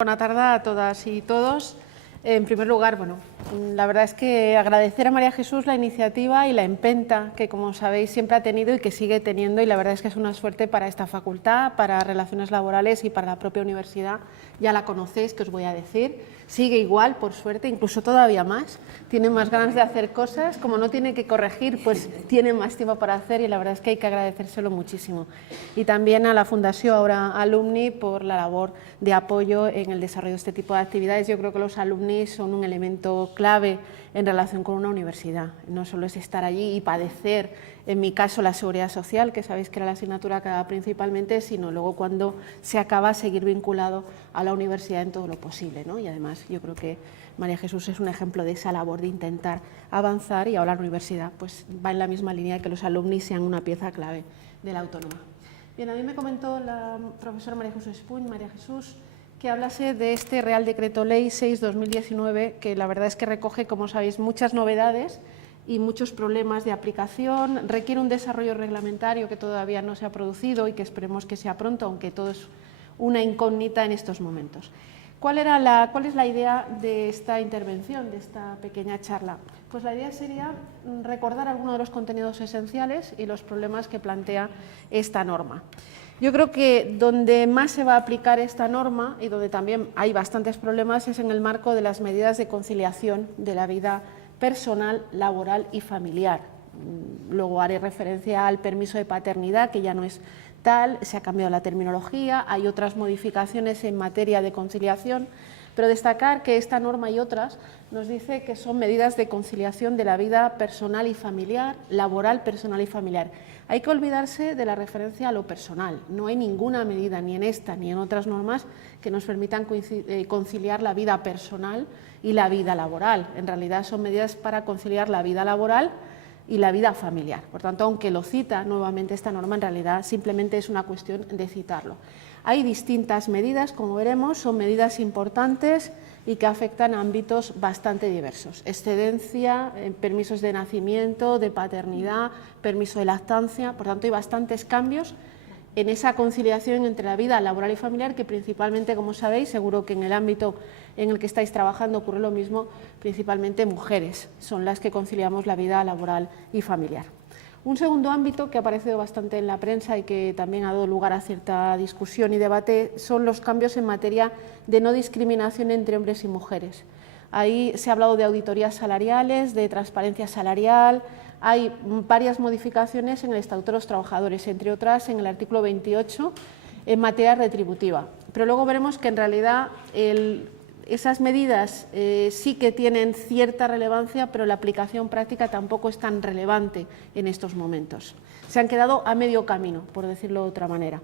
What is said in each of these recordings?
Buenas tardes a todas y todos. En primer lugar, la verdad es que agradecer a María Jesús la iniciativa y la empenta que, como sabéis, siempre ha tenido y que sigue teniendo, y la verdad es que es una suerte para esta facultad, para relaciones laborales y para la propia universidad. Ya la conocéis, que os voy a decir, sigue igual, por suerte, incluso todavía más, tiene más ganas de hacer cosas, como no tiene que corregir, pues tiene más tiempo para hacer, y la verdad es que hay que agradecérselo muchísimo. Y también a la Fundación Ahora Alumni por la labor de apoyo en el desarrollo de este tipo de actividades. Yo creo que los alumni son un elemento clave en relación con una universidad. No solo es estar allí y padecer, en mi caso, la seguridad social, que sabéis que era la asignatura que daba principalmente, sino luego cuando se acaba seguir vinculado a la universidad en todo lo posible, ¿no? Y además yo creo que María Jesús es un ejemplo de esa labor de intentar avanzar, y ahora la universidad pues va en la misma línea de que los alumni sean una pieza clave de la autónoma. Bien, a mí me comentó la profesora María Jesús Espuny, María Jesús, que hablase de este Real Decreto Ley 6/2019, que la verdad es que recoge, como sabéis, muchas novedades y muchos problemas de aplicación. Requiere un desarrollo reglamentario que todavía no se ha producido y que esperemos que sea pronto, aunque todo es una incógnita en estos momentos. ¿Cuál es la idea de esta intervención, de esta pequeña charla? Pues la idea sería recordar algunos de los contenidos esenciales y los problemas que plantea esta norma. Yo creo que donde más se va a aplicar esta norma y donde también hay bastantes problemas es en el marco de las medidas de conciliación de la vida personal, laboral y familiar. Luego haré referencia al permiso de paternidad, que ya no es tal, se ha cambiado la terminología, hay otras modificaciones en materia de conciliación, pero destacar que esta norma y otras nos dice que son medidas de conciliación de la vida personal y familiar, laboral, personal y familiar. Hay que olvidarse de la referencia a lo personal. No hay ninguna medida, ni en esta ni en otras normas, que nos permitan conciliar la vida personal y la vida laboral. En realidad son medidas para conciliar la vida laboral y la vida familiar. Por tanto, aunque lo cita nuevamente esta norma, en realidad simplemente es una cuestión de citarlo. Hay distintas medidas, como veremos, son medidas importantes y que afectan a ámbitos bastante diversos. Excedencia, permisos de nacimiento, de paternidad, permiso de lactancia. Por tanto, hay bastantes cambios en esa conciliación entre la vida laboral y familiar, que principalmente, como sabéis, seguro que en el ámbito en el que estáis trabajando ocurre lo mismo, principalmente mujeres son las que conciliamos la vida laboral y familiar. Un segundo ámbito que ha aparecido bastante en la prensa y que también ha dado lugar a cierta discusión y debate son los cambios en materia de no discriminación entre hombres y mujeres. Ahí se ha hablado de auditorías salariales, de transparencia salarial. Hay varias modificaciones en el Estatuto de los Trabajadores, entre otras en el artículo 28 en materia retributiva. Pero luego veremos que en realidad esas medidas sí que tienen cierta relevancia, pero la aplicación práctica tampoco es tan relevante en estos momentos. Se han quedado a medio camino, por decirlo de otra manera.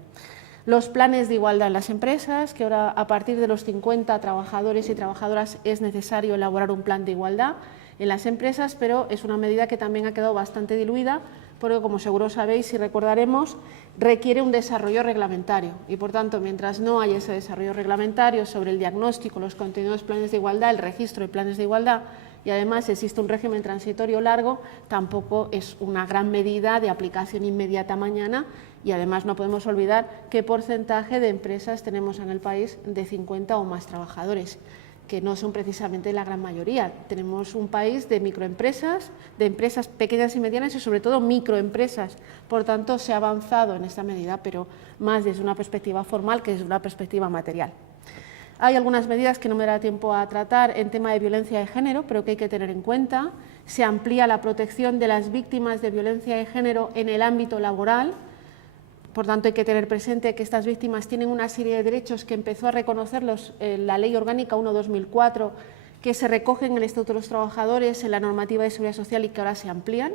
Los planes de igualdad en las empresas, que ahora a partir de los 50 trabajadores y trabajadoras es necesario elaborar un plan de igualdad en las empresas, pero es una medida que también ha quedado bastante diluida, porque, como seguro sabéis y recordaremos, requiere un desarrollo reglamentario y, por tanto, mientras no haya ese desarrollo reglamentario sobre el diagnóstico, los contenidos de planes de igualdad, el registro de planes de igualdad, y además existe un régimen transitorio largo, tampoco es una gran medida de aplicación inmediata mañana. Y además no podemos olvidar qué porcentaje de empresas tenemos en el país de 50 o más trabajadores, que no son precisamente la gran mayoría. Tenemos un país de microempresas, de empresas pequeñas y medianas y sobre todo microempresas. Por tanto, se ha avanzado en esta medida, pero más desde una perspectiva formal que desde una perspectiva material. Hay algunas medidas que no me dará tiempo a tratar en tema de violencia de género, pero que hay que tener en cuenta. Se amplía la protección de las víctimas de violencia de género en el ámbito laboral. Por tanto, hay que tener presente que estas víctimas tienen una serie de derechos que empezó a reconocerlos la Ley Orgánica 1/2004, que se recogen en el Estatuto de los Trabajadores, en la normativa de seguridad social y que ahora se amplían.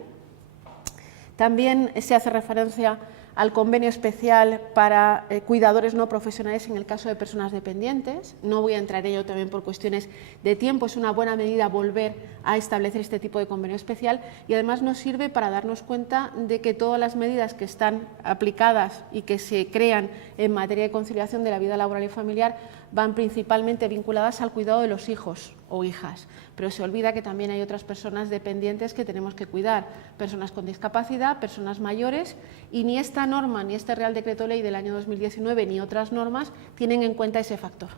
También se hace referencia al convenio especial para cuidadores no profesionales en el caso de personas dependientes. No voy a entrar en ello también por cuestiones de tiempo, es una buena medida volver a establecer este tipo de convenio especial y además nos sirve para darnos cuenta de que todas las medidas que están aplicadas y que se crean en materia de conciliación de la vida laboral y familiar van principalmente vinculadas al cuidado de los hijos o hijas, pero se olvida que también hay otras personas dependientes que tenemos que cuidar, personas con discapacidad, personas mayores, y ni esta norma, ni este Real Decreto Ley del año 2019, ni otras normas tienen en cuenta ese factor.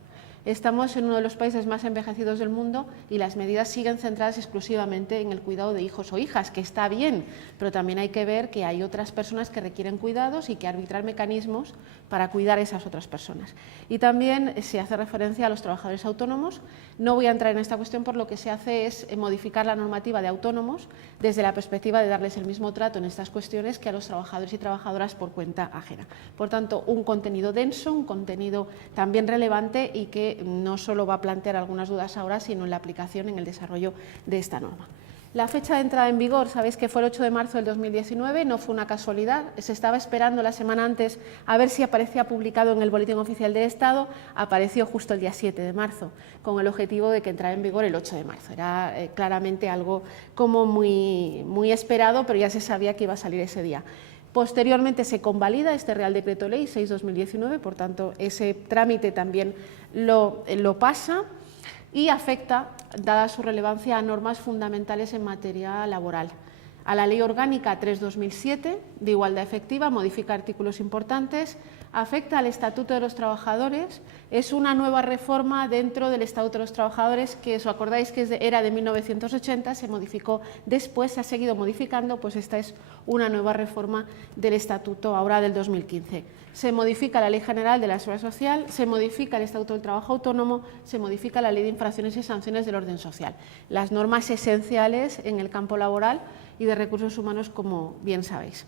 Estamos en uno de los países más envejecidos del mundo y las medidas siguen centradas exclusivamente en el cuidado de hijos o hijas, que está bien, pero también hay que ver que hay otras personas que requieren cuidados y que arbitrar mecanismos para cuidar a esas otras personas. Y también se hace referencia a los trabajadores autónomos. No voy a entrar en esta cuestión, por lo que se hace es modificar la normativa de autónomos desde la perspectiva de darles el mismo trato en estas cuestiones que a los trabajadores y trabajadoras por cuenta ajena. Por tanto, un contenido denso, un contenido también relevante y que no solo va a plantear algunas dudas ahora, sino en la aplicación, en el desarrollo de esta norma. La fecha de entrada en vigor, sabéis que fue el 8 de marzo del 2019, no fue una casualidad, se estaba esperando la semana antes a ver si aparecía publicado en el Boletín Oficial del Estado, apareció justo el día 7 de marzo, con el objetivo de que entrara en vigor el 8 de marzo. Era claramente algo como muy esperado, pero ya se sabía que iba a salir ese día. Posteriormente se convalida este Real Decreto Ley 6/2019, por tanto ese trámite también lo pasa y afecta, dada su relevancia, a normas fundamentales en materia laboral. A la Ley Orgánica 3/2007 de igualdad efectiva, modifica artículos importantes, afecta al Estatuto de los Trabajadores, es una nueva reforma dentro del Estatuto de los Trabajadores que, os acordáis que era de 1980, se modificó después, se ha seguido modificando, pues esta es una nueva reforma del Estatuto ahora del 2015. Se modifica la Ley General de la Seguridad Social, se modifica el Estatuto del Trabajo Autónomo, se modifica la Ley de Infracciones y Sanciones del Orden Social. Las normas esenciales en el campo laboral y de recursos humanos, como bien sabéis.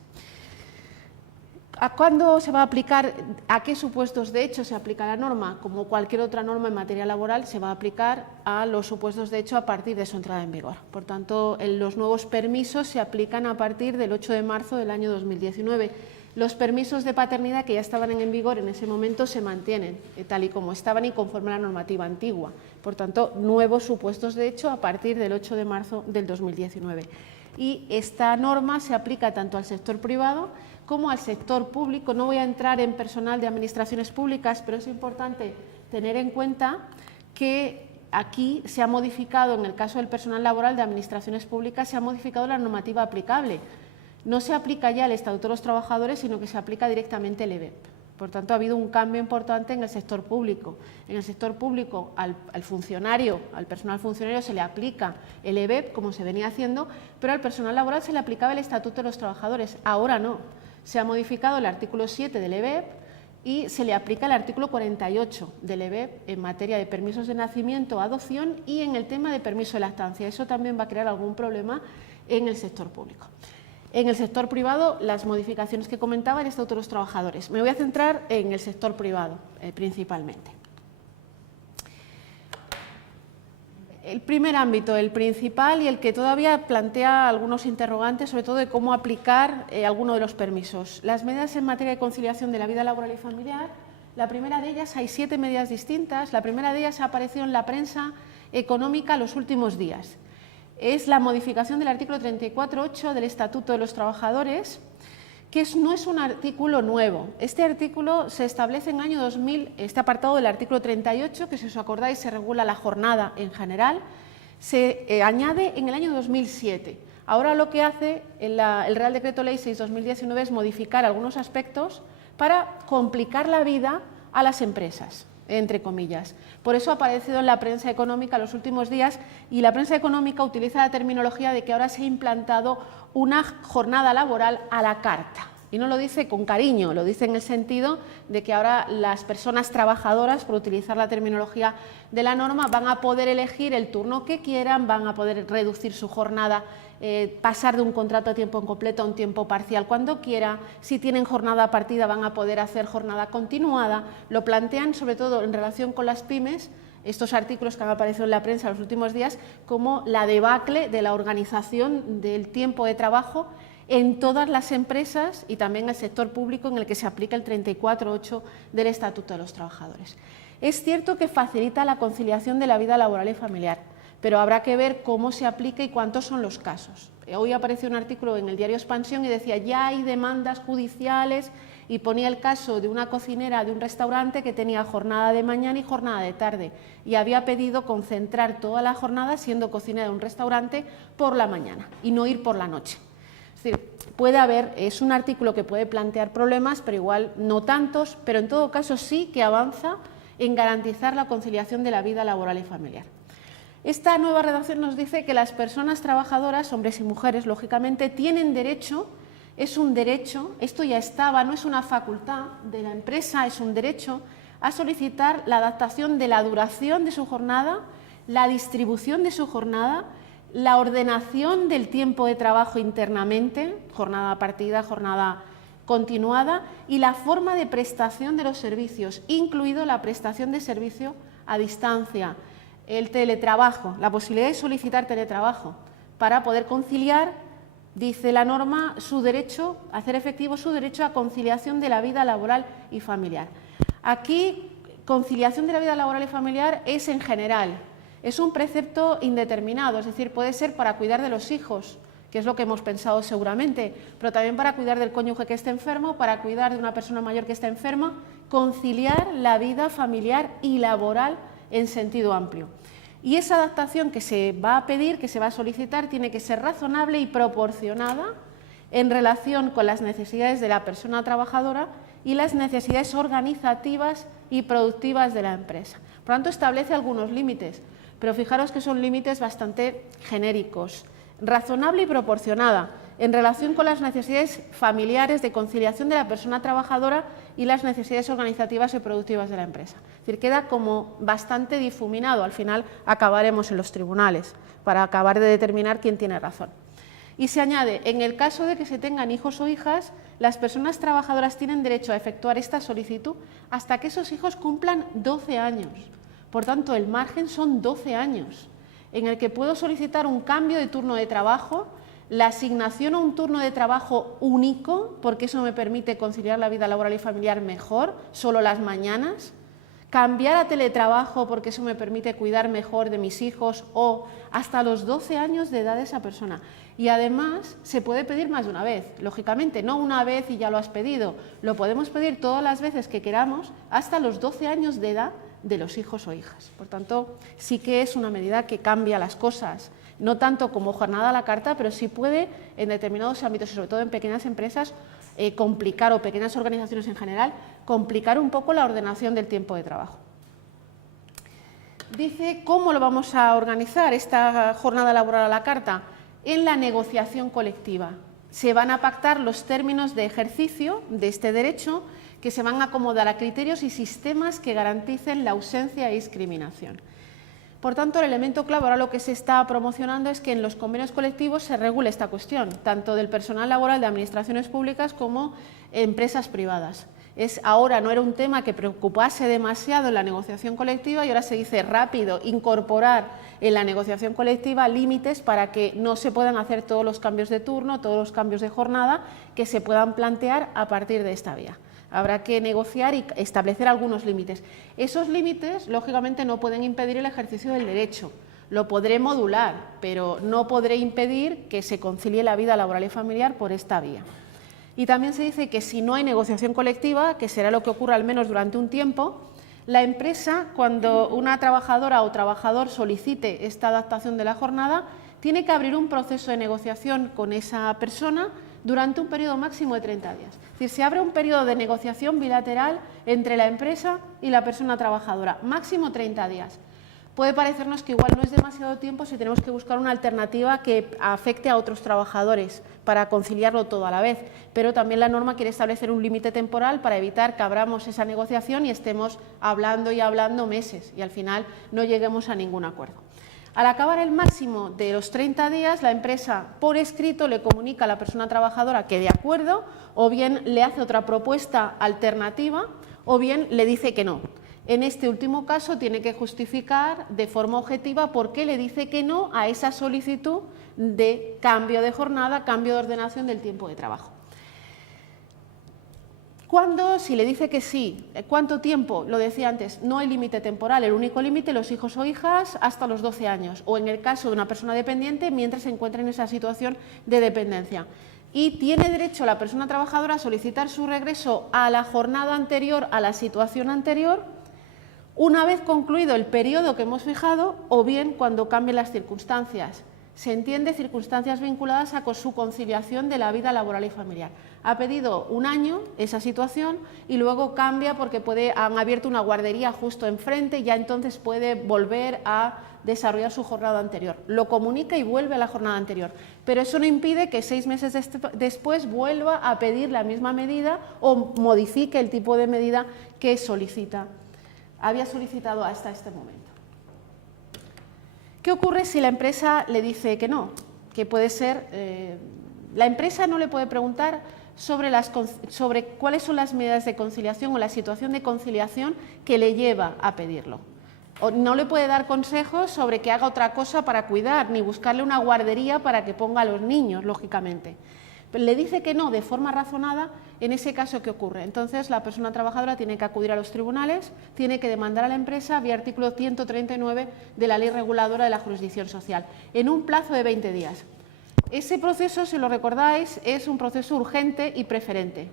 ¿A cuándo se va a aplicar? ¿A qué supuestos de hecho se aplica la norma? Como cualquier otra norma en materia laboral, se va a aplicar a los supuestos de hecho a partir de su entrada en vigor. Por tanto, los nuevos permisos se aplican a partir del 8 de marzo del año 2019. Los permisos de paternidad que ya estaban en vigor en ese momento se mantienen tal y como estaban y conforme a la normativa antigua. Por tanto, nuevos supuestos de hecho a partir del 8 de marzo del 2019. Y esta norma se aplica tanto al sector privado como al sector público. No voy a entrar en personal de administraciones públicas, pero es importante tener en cuenta que aquí se ha modificado, en el caso del personal laboral de administraciones públicas, se ha modificado la normativa aplicable. No se aplica ya el Estatuto de los Trabajadores, sino que se aplica directamente el EBEP. Por tanto, ha habido un cambio importante en el sector público. En el sector público, al funcionario, al personal funcionario se le aplica el EBEP, como se venía haciendo, pero al personal laboral se le aplicaba el Estatuto de los Trabajadores. Ahora no. Se ha modificado el artículo 7 del EBEP y se le aplica el artículo 48 del EBEP en materia de permisos de nacimiento, adopción y en el tema de permiso de lactancia. Eso también va a crear algún problema en el sector público. En el sector privado, las modificaciones que comentaba el Estatuto de los Trabajadores. Me voy a centrar en el sector privado, principalmente. El primer ámbito, el principal y el que todavía plantea algunos interrogantes, sobre todo de cómo aplicar alguno de los permisos. Las medidas en materia de conciliación de la vida laboral y familiar, la primera de ellas, hay 7 medidas distintas, la primera de ellas ha aparecido en la prensa económica los últimos días. Es la modificación del artículo 34.8 del Estatuto de los Trabajadores, que no es un artículo nuevo. Este artículo se establece en el año 2000, este apartado del artículo 38, que si os acordáis se regula la jornada en general, se añade en el año 2007. Ahora lo que hace el Real Decreto Ley 6/2019 es modificar algunos aspectos para complicar la vida a las empresas, entre comillas. Por eso ha aparecido en la prensa económica los últimos días y la prensa económica utiliza la terminología de que ahora se ha implantado una jornada laboral a la carta. Y no lo dice con cariño, lo dice en el sentido de que ahora las personas trabajadoras, por utilizar la terminología de la norma, van a poder elegir el turno que quieran, van a poder reducir su jornada, pasar de un contrato a tiempo completo a un tiempo parcial cuando quiera. Si tienen jornada partida van a poder hacer jornada continuada. Lo plantean sobre todo en relación con las pymes, estos artículos que han aparecido en la prensa en los últimos días, como la debacle de la organización del tiempo de trabajo en todas las empresas y también en el sector público en el que se aplica el 34.8 del Estatuto de los Trabajadores. Es cierto que facilita la conciliación de la vida laboral y familiar, pero habrá que ver cómo se aplica y cuántos son los casos. Hoy apareció un artículo en el diario Expansión y decía ya hay demandas judiciales y ponía el caso de una cocinera de un restaurante que tenía jornada de mañana y jornada de tarde y había pedido concentrar toda la jornada siendo cocinera de un restaurante por la mañana y no ir por la noche. Es decir, puede haber, es un artículo que puede plantear problemas, pero igual no tantos, pero en todo caso sí que avanza en garantizar la conciliación de la vida laboral y familiar. Esta nueva redacción nos dice que las personas trabajadoras, hombres y mujeres, lógicamente, tienen derecho, es un derecho, esto ya estaba, no es una facultad de la empresa, es un derecho a solicitar la adaptación de la duración de su jornada, la distribución de su jornada, la ordenación del tiempo de trabajo internamente, jornada partida, jornada continuada, y la forma de prestación de los servicios, incluido la prestación de servicio a distancia, el teletrabajo, la posibilidad de solicitar teletrabajo para poder conciliar, dice la norma, su derecho, hacer efectivo su derecho a conciliación de la vida laboral y familiar. Aquí, conciliación de la vida laboral y familiar es en general, es un precepto indeterminado, es decir, puede ser para cuidar de los hijos, que es lo que hemos pensado seguramente, pero también para cuidar del cónyuge que esté enfermo, para cuidar de una persona mayor que está enferma, conciliar la vida familiar y laboral en sentido amplio. Y esa adaptación que se va a pedir, que se va a solicitar, tiene que ser razonable y proporcionada en relación con las necesidades de la persona trabajadora y las necesidades organizativas y productivas de la empresa. Por tanto, establece algunos límites, pero fijaros que son límites bastante genéricos. Razonable y proporcionada en relación con las necesidades familiares de conciliación de la persona trabajadora y las necesidades organizativas y productivas de la empresa. Es decir, queda como bastante difuminado, al final acabaremos en los tribunales para acabar de determinar quién tiene razón. Y se añade, en el caso de que se tengan hijos o hijas, las personas trabajadoras tienen derecho a efectuar esta solicitud hasta que esos hijos cumplan 12 años. Por tanto, el margen son 12 años, en el que puedo solicitar un cambio de turno de trabajo, la asignación a un turno de trabajo único, porque eso me permite conciliar la vida laboral y familiar mejor, solo las mañanas, cambiar a teletrabajo porque eso me permite cuidar mejor de mis hijos o hasta los 12 años de edad de esa persona. Y además se puede pedir más de una vez, lógicamente, no una vez y ya lo has pedido, lo podemos pedir todas las veces que queramos hasta los 12 años de edad de los hijos o hijas. Por tanto, sí que es una medida que cambia las cosas, no tanto como jornada a la carta, pero sí puede en determinados ámbitos y sobre todo en pequeñas empresas complicar, o pequeñas organizaciones en general, complicar un poco la ordenación del tiempo de trabajo. Dice cómo lo vamos a organizar esta jornada laboral a la carta. En la negociación colectiva. Se van a pactar los términos de ejercicio de este derecho que se van a acomodar a criterios y sistemas que garanticen la ausencia de discriminación. Por tanto, el elemento clave ahora lo que se está promocionando es que en los convenios colectivos se regule esta cuestión, tanto del personal laboral de administraciones públicas como empresas privadas. Ahora no era un tema que preocupase demasiado en la negociación colectiva y ahora se dice rápido incorporar en la negociación colectiva límites para que no se puedan hacer todos los cambios de turno, todos los cambios de jornada que se puedan plantear a partir de esta vía. Habrá que negociar y establecer algunos límites. Esos límites, lógicamente, no pueden impedir el ejercicio del derecho. Lo podré modular, pero no podré impedir que se concilie la vida laboral y familiar por esta vía. Y también se dice que si no hay negociación colectiva, que será lo que ocurra al menos durante un tiempo, la empresa, cuando una trabajadora o trabajador solicite esta adaptación de la jornada, tiene que abrir un proceso de negociación con esa persona durante un periodo máximo de 30 días. Es decir, se abre un periodo de negociación bilateral entre la empresa y la persona trabajadora, máximo 30 días. Puede parecernos que igual no es demasiado tiempo si tenemos que buscar una alternativa que afecte a otros trabajadores para conciliarlo todo a la vez, pero también la norma quiere establecer un límite temporal para evitar que abramos esa negociación y estemos hablando y hablando meses y al final no lleguemos a ningún acuerdo. Al acabar el máximo de los 30 días, la empresa por escrito le comunica a la persona trabajadora que de acuerdo, o bien le hace otra propuesta alternativa, o bien le dice que no. En este último caso tiene que justificar de forma objetiva por qué le dice que no a esa solicitud de cambio de jornada, cambio de ordenación del tiempo de trabajo. ¿Cuándo? Si le dice que sí, ¿cuánto tiempo? Lo decía antes, no hay límite temporal, el único límite los hijos o hijas hasta los 12 años, o en el caso de una persona dependiente mientras se encuentra en esa situación de dependencia. Y tiene derecho la persona trabajadora a solicitar su regreso a la jornada anterior, a la situación anterior, una vez concluido el periodo que hemos fijado o bien cuando cambien las circunstancias. Se entiende circunstancias vinculadas a su conciliación de la vida laboral y familiar. Ha pedido un año esa situación y luego cambia porque han abierto una guardería justo enfrente y ya entonces puede volver a desarrollar su jornada anterior. Lo comunica y vuelve a la jornada anterior, pero eso no impide que 6 meses después vuelva a pedir la misma medida o modifique el tipo de medida que había solicitado hasta este momento. ¿Qué ocurre si la empresa le dice que no? Que puede ser, la empresa no le puede preguntar sobre cuáles son las medidas de conciliación o la situación de conciliación que le lleva a pedirlo. O no le puede dar consejos sobre que haga otra cosa para cuidar, ni buscarle una guardería para que ponga a los niños, lógicamente. Pero le dice que no de forma razonada. En ese caso, ¿qué ocurre? Entonces, la persona trabajadora tiene que acudir a los tribunales, tiene que demandar a la empresa vía artículo 139 de la Ley Reguladora de la Jurisdicción Social, en un plazo de 20 días. Ese proceso, si lo recordáis, es un proceso urgente y preferente.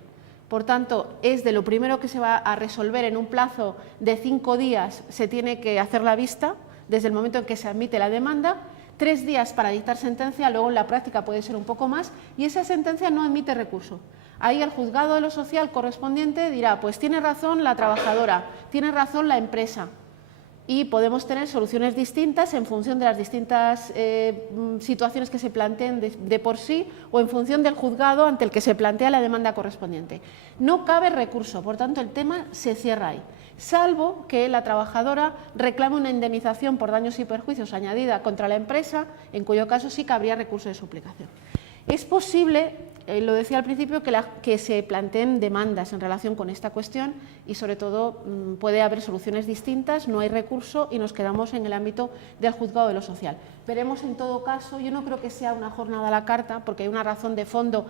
Por tanto, es de lo primero que se va a resolver en un plazo de 5 días, se tiene que hacer la vista desde el momento en que se admite la demanda, 3 días para dictar sentencia, luego en la práctica puede ser un poco más, y esa sentencia no admite recurso. Ahí el juzgado de lo social correspondiente dirá, pues tiene razón la trabajadora, tiene razón la empresa, y podemos tener soluciones distintas en función de las distintas situaciones que se planteen de por sí o en función del juzgado ante el que se plantea la demanda correspondiente. No cabe recurso, por tanto el tema se cierra ahí, salvo que la trabajadora reclame una indemnización por daños y perjuicios añadida contra la empresa, en cuyo caso sí cabría recurso de suplicación. Es posible, lo decía al principio, que se planteen demandas en relación con esta cuestión y sobre todo puede haber soluciones distintas, no hay recurso y nos quedamos en el ámbito del juzgado de lo social. Veremos en todo caso, yo no creo que sea una jornada a la carta porque hay una razón de fondo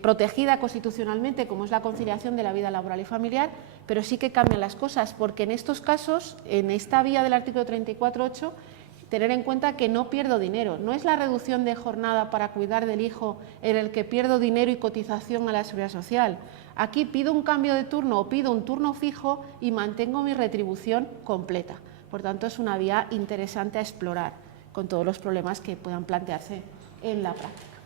protegida constitucionalmente como es la conciliación de la vida laboral y familiar, pero sí que cambian las cosas porque en estos casos, en esta vía del artículo 34.8, tener en cuenta que no pierdo dinero, no es la reducción de jornada para cuidar del hijo en el que pierdo dinero y cotización a la seguridad social. Aquí pido un cambio de turno o pido un turno fijo y mantengo mi retribución completa. Por tanto, es una vía interesante a explorar con todos los problemas que puedan plantearse en la práctica.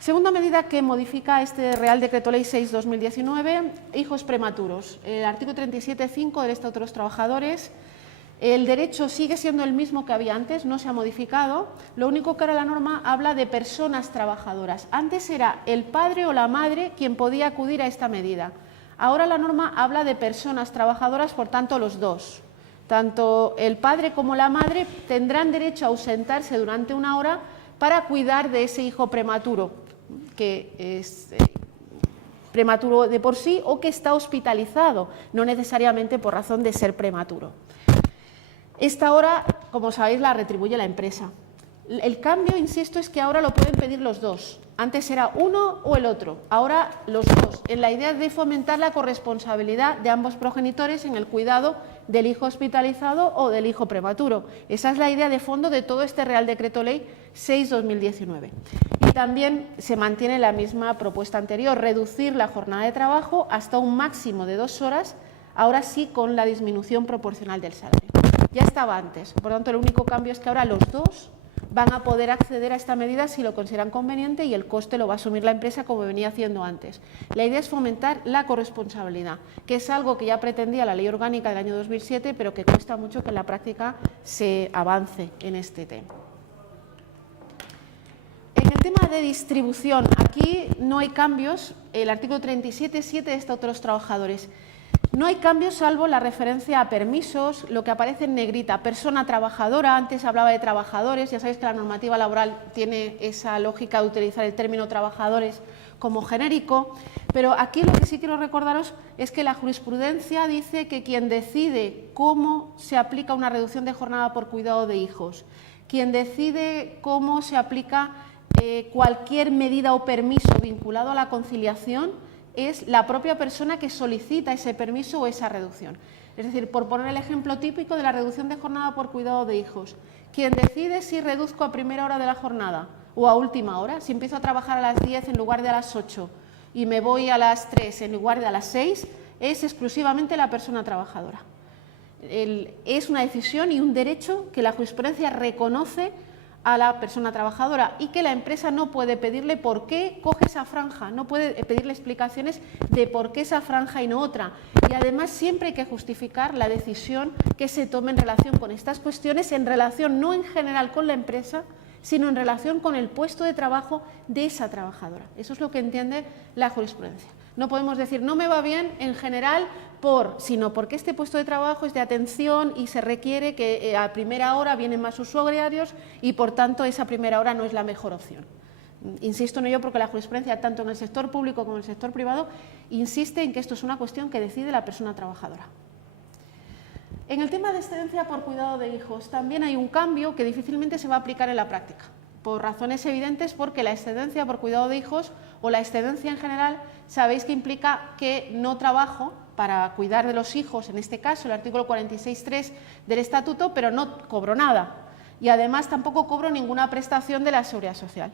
Segunda medida que modifica este Real Decreto Ley 6/2019, hijos prematuros. El artículo 37.5 del Estatuto de los Trabajadores. El derecho sigue siendo el mismo que había antes, no se ha modificado, lo único que ahora la norma habla de personas trabajadoras. Antes era el padre o la madre quien podía acudir a esta medida. Ahora la norma habla de personas trabajadoras, por tanto los dos. Tanto el padre como la madre tendrán derecho a ausentarse durante 1 hora para cuidar de ese hijo prematuro, que es prematuro de por sí o que está hospitalizado, no necesariamente por razón de ser prematuro. Esta hora, como sabéis, la retribuye la empresa. El cambio, insisto, es que ahora lo pueden pedir los dos. Antes era uno o el otro, ahora los dos, en la idea de fomentar la corresponsabilidad de ambos progenitores en el cuidado del hijo hospitalizado o del hijo prematuro. Esa es la idea de fondo de todo este Real Decreto Ley 6/2019. Y también se mantiene la misma propuesta anterior, reducir la jornada de trabajo hasta un máximo de 2 horas, ahora sí con la disminución proporcional del salario. Ya estaba antes, por lo tanto el único cambio es que ahora los dos van a poder acceder a esta medida si lo consideran conveniente y el coste lo va a asumir la empresa como venía haciendo antes. La idea es fomentar la corresponsabilidad, que es algo que ya pretendía la Ley Orgánica del año 2007, pero que cuesta mucho que en la práctica se avance en este tema. En el tema de distribución, aquí no hay cambios, el artículo 37.7 de Estatuto de los Trabajadores. No hay cambios salvo la referencia a permisos, lo que aparece en negrita, persona trabajadora, antes hablaba de trabajadores, ya sabéis que la normativa laboral tiene esa lógica de utilizar el término trabajadores como genérico, pero aquí lo que sí quiero recordaros es que la jurisprudencia dice que quien decide cómo se aplica una reducción de jornada por cuidado de hijos, quien decide cómo se aplica cualquier medida o permiso vinculado a la conciliación, es la propia persona que solicita ese permiso o esa reducción. Es decir, por poner el ejemplo típico de la reducción de jornada por cuidado de hijos, quien decide si reduzco a primera hora de la jornada o a última hora, si empiezo a trabajar a las 10 en lugar de a las 8 y me voy a las 3 en lugar de a las 6, es exclusivamente la persona trabajadora. Es una decisión y un derecho que la jurisprudencia reconoce a la persona trabajadora y que la empresa no puede pedirle por qué coge esa franja, no puede pedirle explicaciones de por qué esa franja y no otra. Y además siempre hay que justificar la decisión que se tome en relación con estas cuestiones, en relación no en general con la empresa, sino en relación con el puesto de trabajo de esa trabajadora. Eso es lo que entiende la jurisprudencia. No podemos decir no me va bien en general sino porque este puesto de trabajo es de atención y se requiere que a primera hora vienen más usuarios y por tanto esa primera hora no es la mejor opción. Insisto en ello porque la jurisprudencia, tanto en el sector público como en el sector privado, insiste en que esto es una cuestión que decide la persona trabajadora. En el tema de excedencia por cuidado de hijos también hay un cambio que difícilmente se va a aplicar en la práctica, por razones evidentes, porque la excedencia por cuidado de hijos o la excedencia en general sabéis que implica que no trabajo para cuidar de los hijos, en este caso el artículo 46.3 del Estatuto, pero no cobro nada y además tampoco cobro ninguna prestación de la Seguridad Social.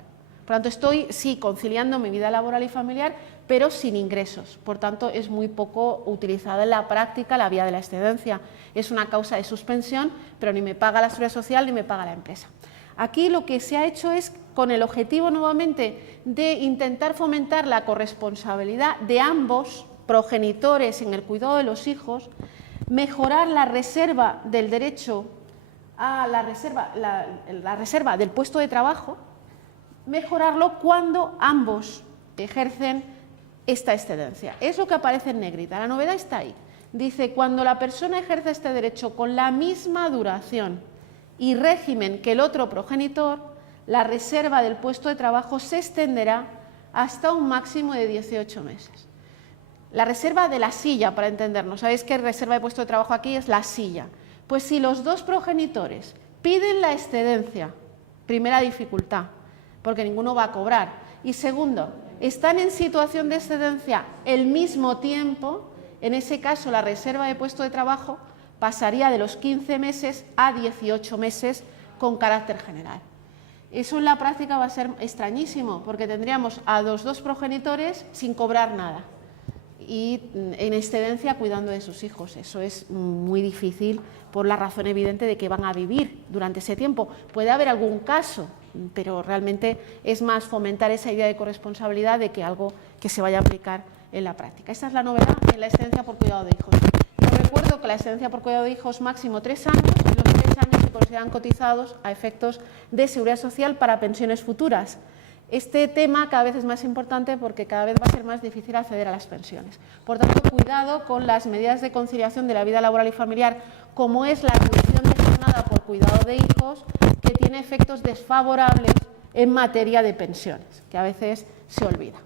Por tanto, estoy sí conciliando mi vida laboral y familiar, pero sin ingresos. Por tanto, es muy poco utilizada en la práctica la vía de la excedencia. Es una causa de suspensión, pero ni me paga la Seguridad Social ni me paga la empresa. Aquí lo que se ha hecho es, con el objetivo nuevamente de intentar fomentar la corresponsabilidad de ambos progenitores en el cuidado de los hijos, mejorar la reserva del derecho a la reserva del puesto de trabajo, mejorarlo cuando ambos ejercen esta excedencia. Es lo que aparece en negrita, la novedad está ahí. Dice, cuando la persona ejerce este derecho con la misma duración y régimen que el otro progenitor, la reserva del puesto de trabajo se extenderá hasta un máximo de 18 meses. La reserva de la silla, para entendernos, ¿sabéis qué reserva de puesto de trabajo aquí es la silla? Pues si los dos progenitores piden la excedencia, primera dificultad, porque ninguno va a cobrar, y segundo, están en situación de excedencia el mismo tiempo, en ese caso la reserva de puesto de trabajo pasaría de los 15 meses a 18 meses con carácter general. Eso en la práctica va a ser extrañísimo, porque tendríamos a los dos progenitores sin cobrar nada y en excedencia cuidando de sus hijos. Eso es muy difícil por la razón evidente de que van a vivir durante ese tiempo. Puede haber algún caso, pero realmente es más fomentar esa idea de corresponsabilidad de que algo que se vaya a aplicar en la práctica. Esta es la novedad en la excedencia por cuidado de hijos. Os recuerdo que la excedencia por cuidado de hijos máximo 3 años, y los 3 años se consideran cotizados a efectos de seguridad social para pensiones futuras. Este tema cada vez es más importante porque cada vez va a ser más difícil acceder a las pensiones. Por tanto, cuidado con las medidas de conciliación de la vida laboral y familiar, como es la reducción de jornada por cuidado de hijos, que tiene efectos desfavorables en materia de pensiones, que a veces se olvida.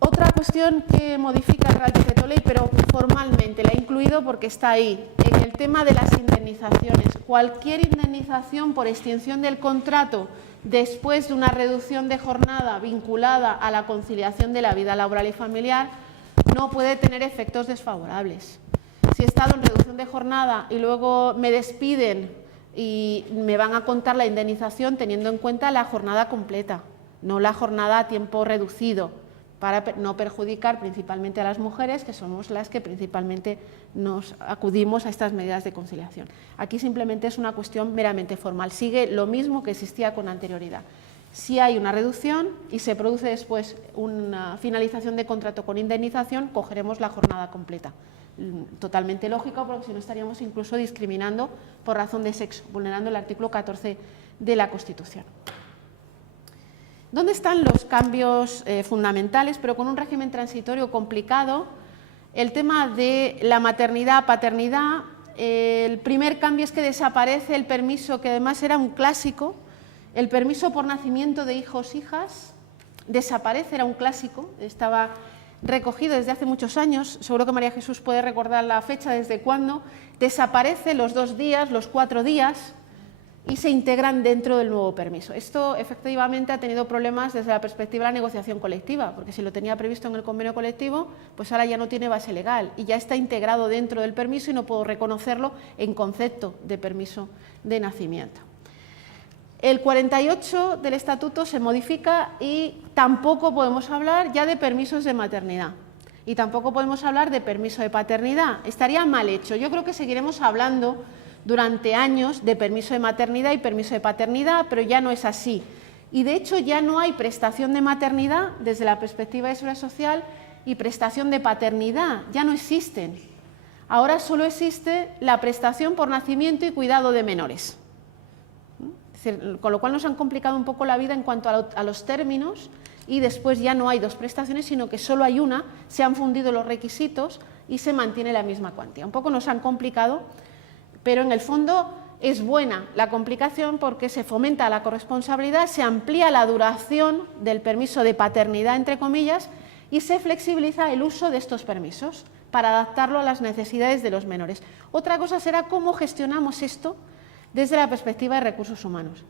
Otra cuestión que modifica el Real Decreto Ley, pero formalmente la he incluido porque está ahí, en el tema de las indemnizaciones. Cualquier indemnización por extinción del contrato después de una reducción de jornada vinculada a la conciliación de la vida laboral y familiar no puede tener efectos desfavorables. Si he estado en reducción de jornada y luego me despiden y me van a contar la indemnización teniendo en cuenta la jornada completa, no la jornada a tiempo reducido, para no perjudicar principalmente a las mujeres, que somos las que principalmente nos acudimos a estas medidas de conciliación. Aquí simplemente es una cuestión meramente formal, sigue lo mismo que existía con anterioridad. Si hay una reducción y se produce después una finalización de contrato con indemnización, cogeremos la jornada completa. Totalmente lógico, porque si no estaríamos incluso discriminando por razón de sexo, vulnerando el artículo 14 de la Constitución. ¿Dónde están los cambios fundamentales, pero con un régimen transitorio complicado? El tema de la maternidad, paternidad. El primer cambio es que desaparece el permiso, que además era un clásico, el permiso por nacimiento de hijos, hijas, desaparece, era un clásico, estaba recogido desde hace muchos años, seguro que María Jesús puede recordar la fecha desde cuándo, desaparece los 2 días, los 4 días, y se integran dentro del nuevo permiso. Esto efectivamente ha tenido problemas desde la perspectiva de la negociación colectiva, porque si lo tenía previsto en el convenio colectivo, pues ahora ya no tiene base legal y ya está integrado dentro del permiso y no puedo reconocerlo en concepto de permiso de nacimiento. El 48 del Estatuto se modifica y tampoco podemos hablar ya de permisos de maternidad y tampoco podemos hablar de permiso de paternidad. Estaría mal hecho. Yo creo que seguiremos hablando durante años de permiso de maternidad y permiso de paternidad, pero ya no es así. Y de hecho ya no hay prestación de maternidad desde la perspectiva de seguridad social y prestación de paternidad, ya no existen. Ahora solo existe la prestación por nacimiento y cuidado de menores. Es decir, con lo cual nos han complicado un poco la vida en cuanto a los términos, y después ya no hay dos prestaciones, sino que solo hay una, se han fundido los requisitos y se mantiene la misma cuantía. Un poco nos han complicado, pero en el fondo es buena la complicación porque se fomenta la corresponsabilidad, se amplía la duración del permiso de paternidad, entre comillas, y se flexibiliza el uso de estos permisos para adaptarlo a las necesidades de los menores. Otra cosa será cómo gestionamos esto desde la perspectiva de recursos humanos,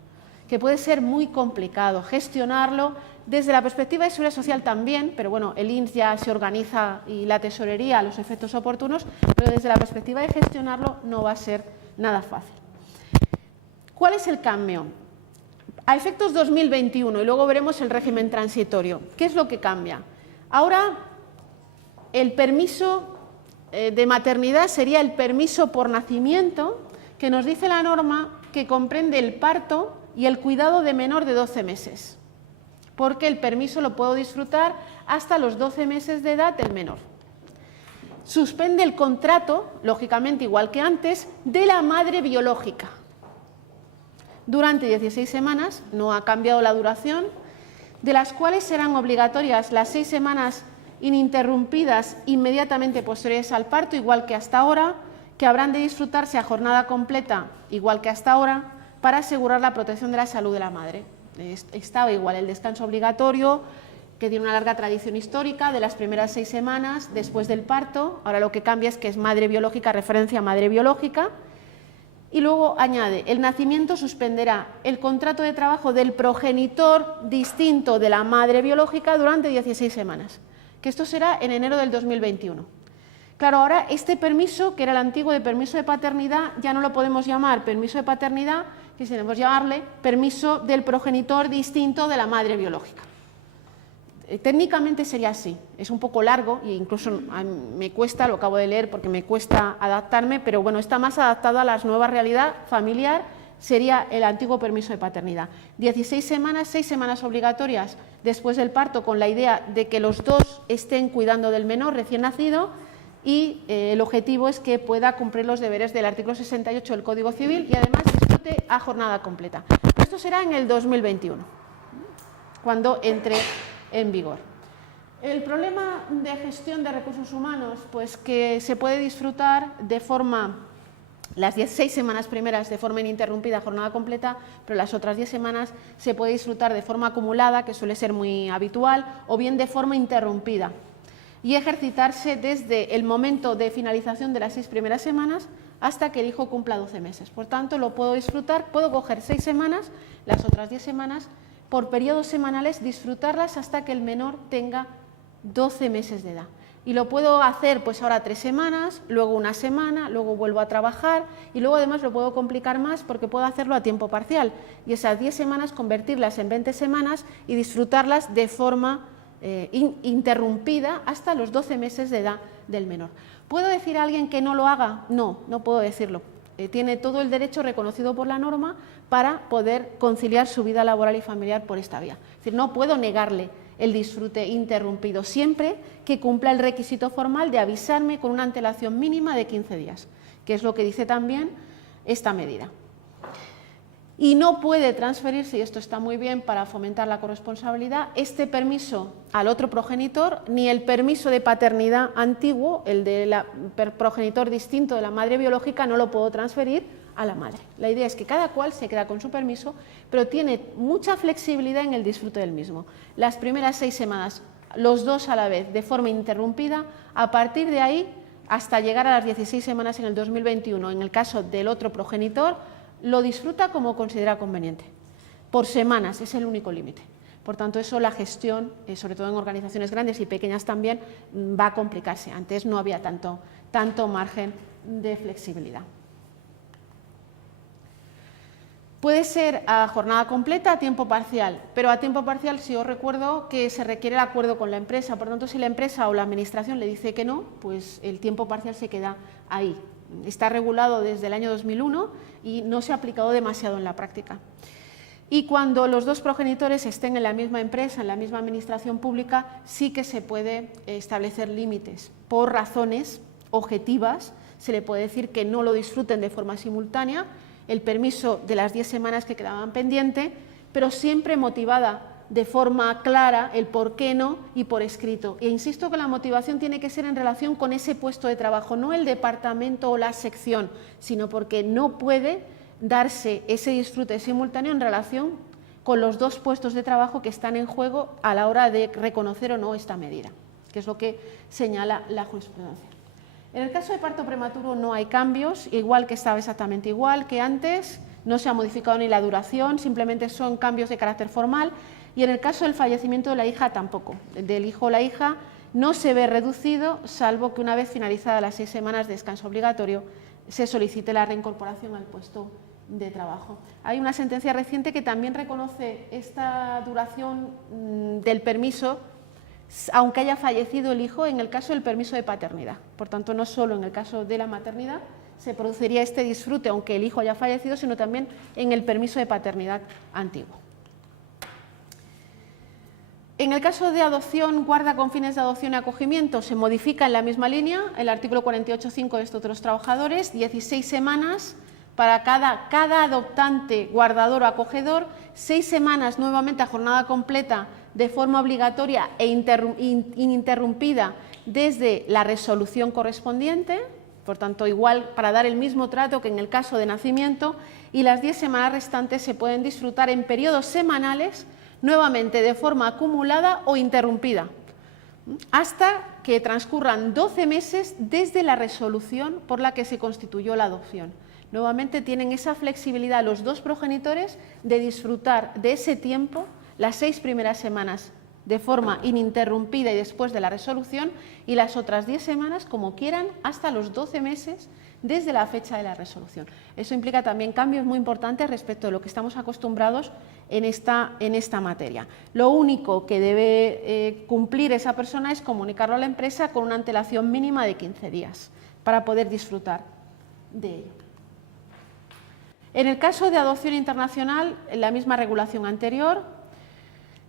que puede ser muy complicado gestionarlo. Desde la perspectiva de seguridad social también, pero bueno, el INS ya se organiza y la tesorería a los efectos oportunos, pero desde la perspectiva de gestionarlo no va a ser nada fácil. ¿Cuál es el cambio? A efectos 2021, y luego veremos el régimen transitorio. ¿Qué es lo que cambia? Ahora el permiso de maternidad sería el permiso por nacimiento, que nos dice la norma que comprende el parto y el cuidado de menor de 12 meses. Porque el permiso lo puedo disfrutar hasta los 12 meses de edad del menor. Suspende el contrato, lógicamente igual que antes, de la madre biológica. Durante 16 semanas, no ha cambiado la duración, de las cuales serán obligatorias las 6 semanas ininterrumpidas inmediatamente posteriores al parto, igual que hasta ahora, que habrán de disfrutarse a jornada completa, igual que hasta ahora, para asegurar la protección de la salud de la madre. Estaba igual el descanso obligatorio, que tiene una larga tradición histórica, de las primeras 6 semanas después del parto. Ahora lo que cambia es que es madre biológica, referencia a madre biológica, y luego añade, el nacimiento suspenderá el contrato de trabajo del progenitor distinto de la madre biológica durante 16 semanas, que esto será en enero del 2021. Claro, ahora este permiso, que era el antiguo de permiso de paternidad, ya no lo podemos llamar permiso de paternidad, quisiéramos llamarle permiso del progenitor distinto de la madre biológica. Técnicamente sería así, es un poco largo e incluso me cuesta, lo acabo de leer porque me cuesta adaptarme, pero bueno, está más adaptado a la nueva realidad familiar, sería el antiguo permiso de paternidad. 16 semanas, 6 semanas obligatorias después del parto, con la idea de que los dos estén cuidando del menor recién nacido, y el objetivo es que pueda cumplir los deberes del artículo 68 del Código Civil y además disfrute a jornada completa. Esto será en el 2021, cuando entre en vigor. El problema de gestión de recursos humanos, pues que se puede disfrutar de forma, las 16 semanas primeras de forma ininterrumpida, jornada completa, pero las otras 10 semanas se puede disfrutar de forma acumulada, que suele ser muy habitual, o bien de forma interrumpida, y ejercitarse desde el momento de finalización de las 6 primeras semanas hasta que el hijo cumpla 12 meses. Por tanto, lo puedo disfrutar, puedo coger 6 semanas, las otras 10 semanas, por periodos semanales, disfrutarlas hasta que el menor tenga 12 meses de edad. Y lo puedo hacer pues ahora 3 semanas, luego 1 semana, luego vuelvo a trabajar y luego además lo puedo complicar más porque puedo hacerlo a tiempo parcial y esas 10 semanas convertirlas en 20 semanas y disfrutarlas de forma interrumpida hasta los 12 meses de edad del menor. ¿Puedo decir a alguien que no lo haga? No, no puedo decirlo. Tiene todo el derecho reconocido por la norma para poder conciliar su vida laboral y familiar por esta vía. Es decir, no puedo negarle el disfrute interrumpido siempre que cumpla el requisito formal de avisarme con una antelación mínima de 15 días, que es lo que dice también esta medida. Y no puede transferirse, y esto está muy bien para fomentar la corresponsabilidad, este permiso al otro progenitor, ni el permiso de paternidad antiguo, el del progenitor distinto de la madre biológica, no lo puedo transferir a la madre. La idea es que cada cual se queda con su permiso, pero tiene mucha flexibilidad en el disfrute del mismo. Las primeras 6 semanas, los dos a la vez, de forma interrumpida, a partir de ahí, hasta llegar a las 16 semanas en el 2021, en el caso del otro progenitor, lo disfruta como considera conveniente. Por semanas, es el único límite. Por tanto, eso la gestión, sobre todo en organizaciones grandes y pequeñas también, va a complicarse. Antes no había tanto margen de flexibilidad. Puede ser a jornada completa, a tiempo parcial, pero a tiempo parcial sí os recuerdo que se requiere el acuerdo con la empresa. Por tanto, si la empresa o la administración le dice que no, pues el tiempo parcial se queda ahí. está regulado desde el año 2001 y no se ha aplicado demasiado en la práctica. Y cuando los dos progenitores estén en la misma empresa, en la misma administración pública, sí que se puede establecer límites. Por razones objetivas, se le puede decir que no lo disfruten de forma simultánea, el permiso de las 10 semanas que quedaban pendientes, pero siempre motivada de forma clara el por qué no y por escrito. E insisto que la motivación tiene que ser en relación con ese puesto de trabajo, no el departamento o la sección, sino porque no puede darse ese disfrute simultáneo en relación con los dos puestos de trabajo que están en juego a la hora de reconocer o no esta medida, que es lo que señala la jurisprudencia. En el caso de parto prematuro no hay cambios, igual que estaba exactamente igual que antes, no se ha modificado ni la duración, simplemente son cambios de carácter formal, y en el caso del fallecimiento de la hija tampoco, del hijo o la hija no se ve reducido, salvo que una vez finalizadas las 6 semanas de descanso obligatorio se solicite la reincorporación al puesto de trabajo. Hay una sentencia reciente que también reconoce esta duración del permiso, aunque haya fallecido el hijo, en el caso del permiso de paternidad. Por tanto, no solo en el caso de la maternidad se produciría este disfrute, aunque el hijo haya fallecido, sino también en el permiso de paternidad antiguo. En el caso de adopción, guarda con fines de adopción y acogimiento, se modifica en la misma línea, el artículo 48.5 de Estatuto de los Trabajadores, 16 semanas para cada adoptante, guardador o acogedor, 6 semanas nuevamente a jornada completa de forma obligatoria e ininterrumpida desde la resolución correspondiente, por tanto igual para dar el mismo trato que en el caso de nacimiento, y las 10 semanas restantes se pueden disfrutar en periodos semanales nuevamente de forma acumulada o interrumpida, hasta que transcurran 12 meses desde la resolución por la que se constituyó la adopción. Nuevamente tienen esa flexibilidad los dos progenitores de disfrutar de ese tiempo, las 6 primeras semanas de forma ininterrumpida y después de la resolución, y las otras 10 semanas como quieran hasta los 12 meses desde la fecha de la resolución. Eso implica también cambios muy importantes respecto de lo que estamos acostumbrados en esta materia. Lo único que debe cumplir esa persona es comunicarlo a la empresa con una antelación mínima de 15 días para poder disfrutar de ello. En el caso de adopción internacional, en la misma regulación anterior,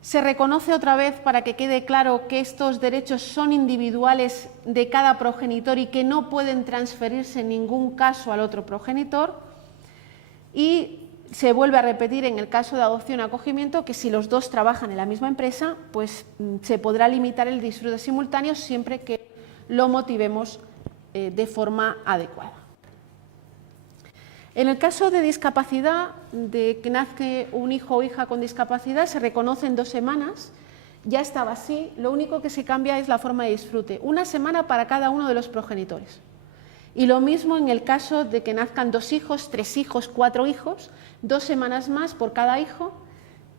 se reconoce otra vez, para que quede claro, que estos derechos son individuales de cada progenitor y que no pueden transferirse en ningún caso al otro progenitor, y se vuelve a repetir en el caso de adopción y acogimiento que si los dos trabajan en la misma empresa, pues se podrá limitar el disfrute simultáneo siempre que lo motivemos de forma adecuada. En el caso de discapacidad, de que nazca un hijo o hija con discapacidad, se reconoce en 2 semanas, ya estaba así, lo único que se cambia es la forma de disfrute, 1 semana para cada uno de los progenitores. Y lo mismo en el caso de que nazcan 2 hijos, 3 hijos, 4 hijos, 2 semanas más por cada hijo,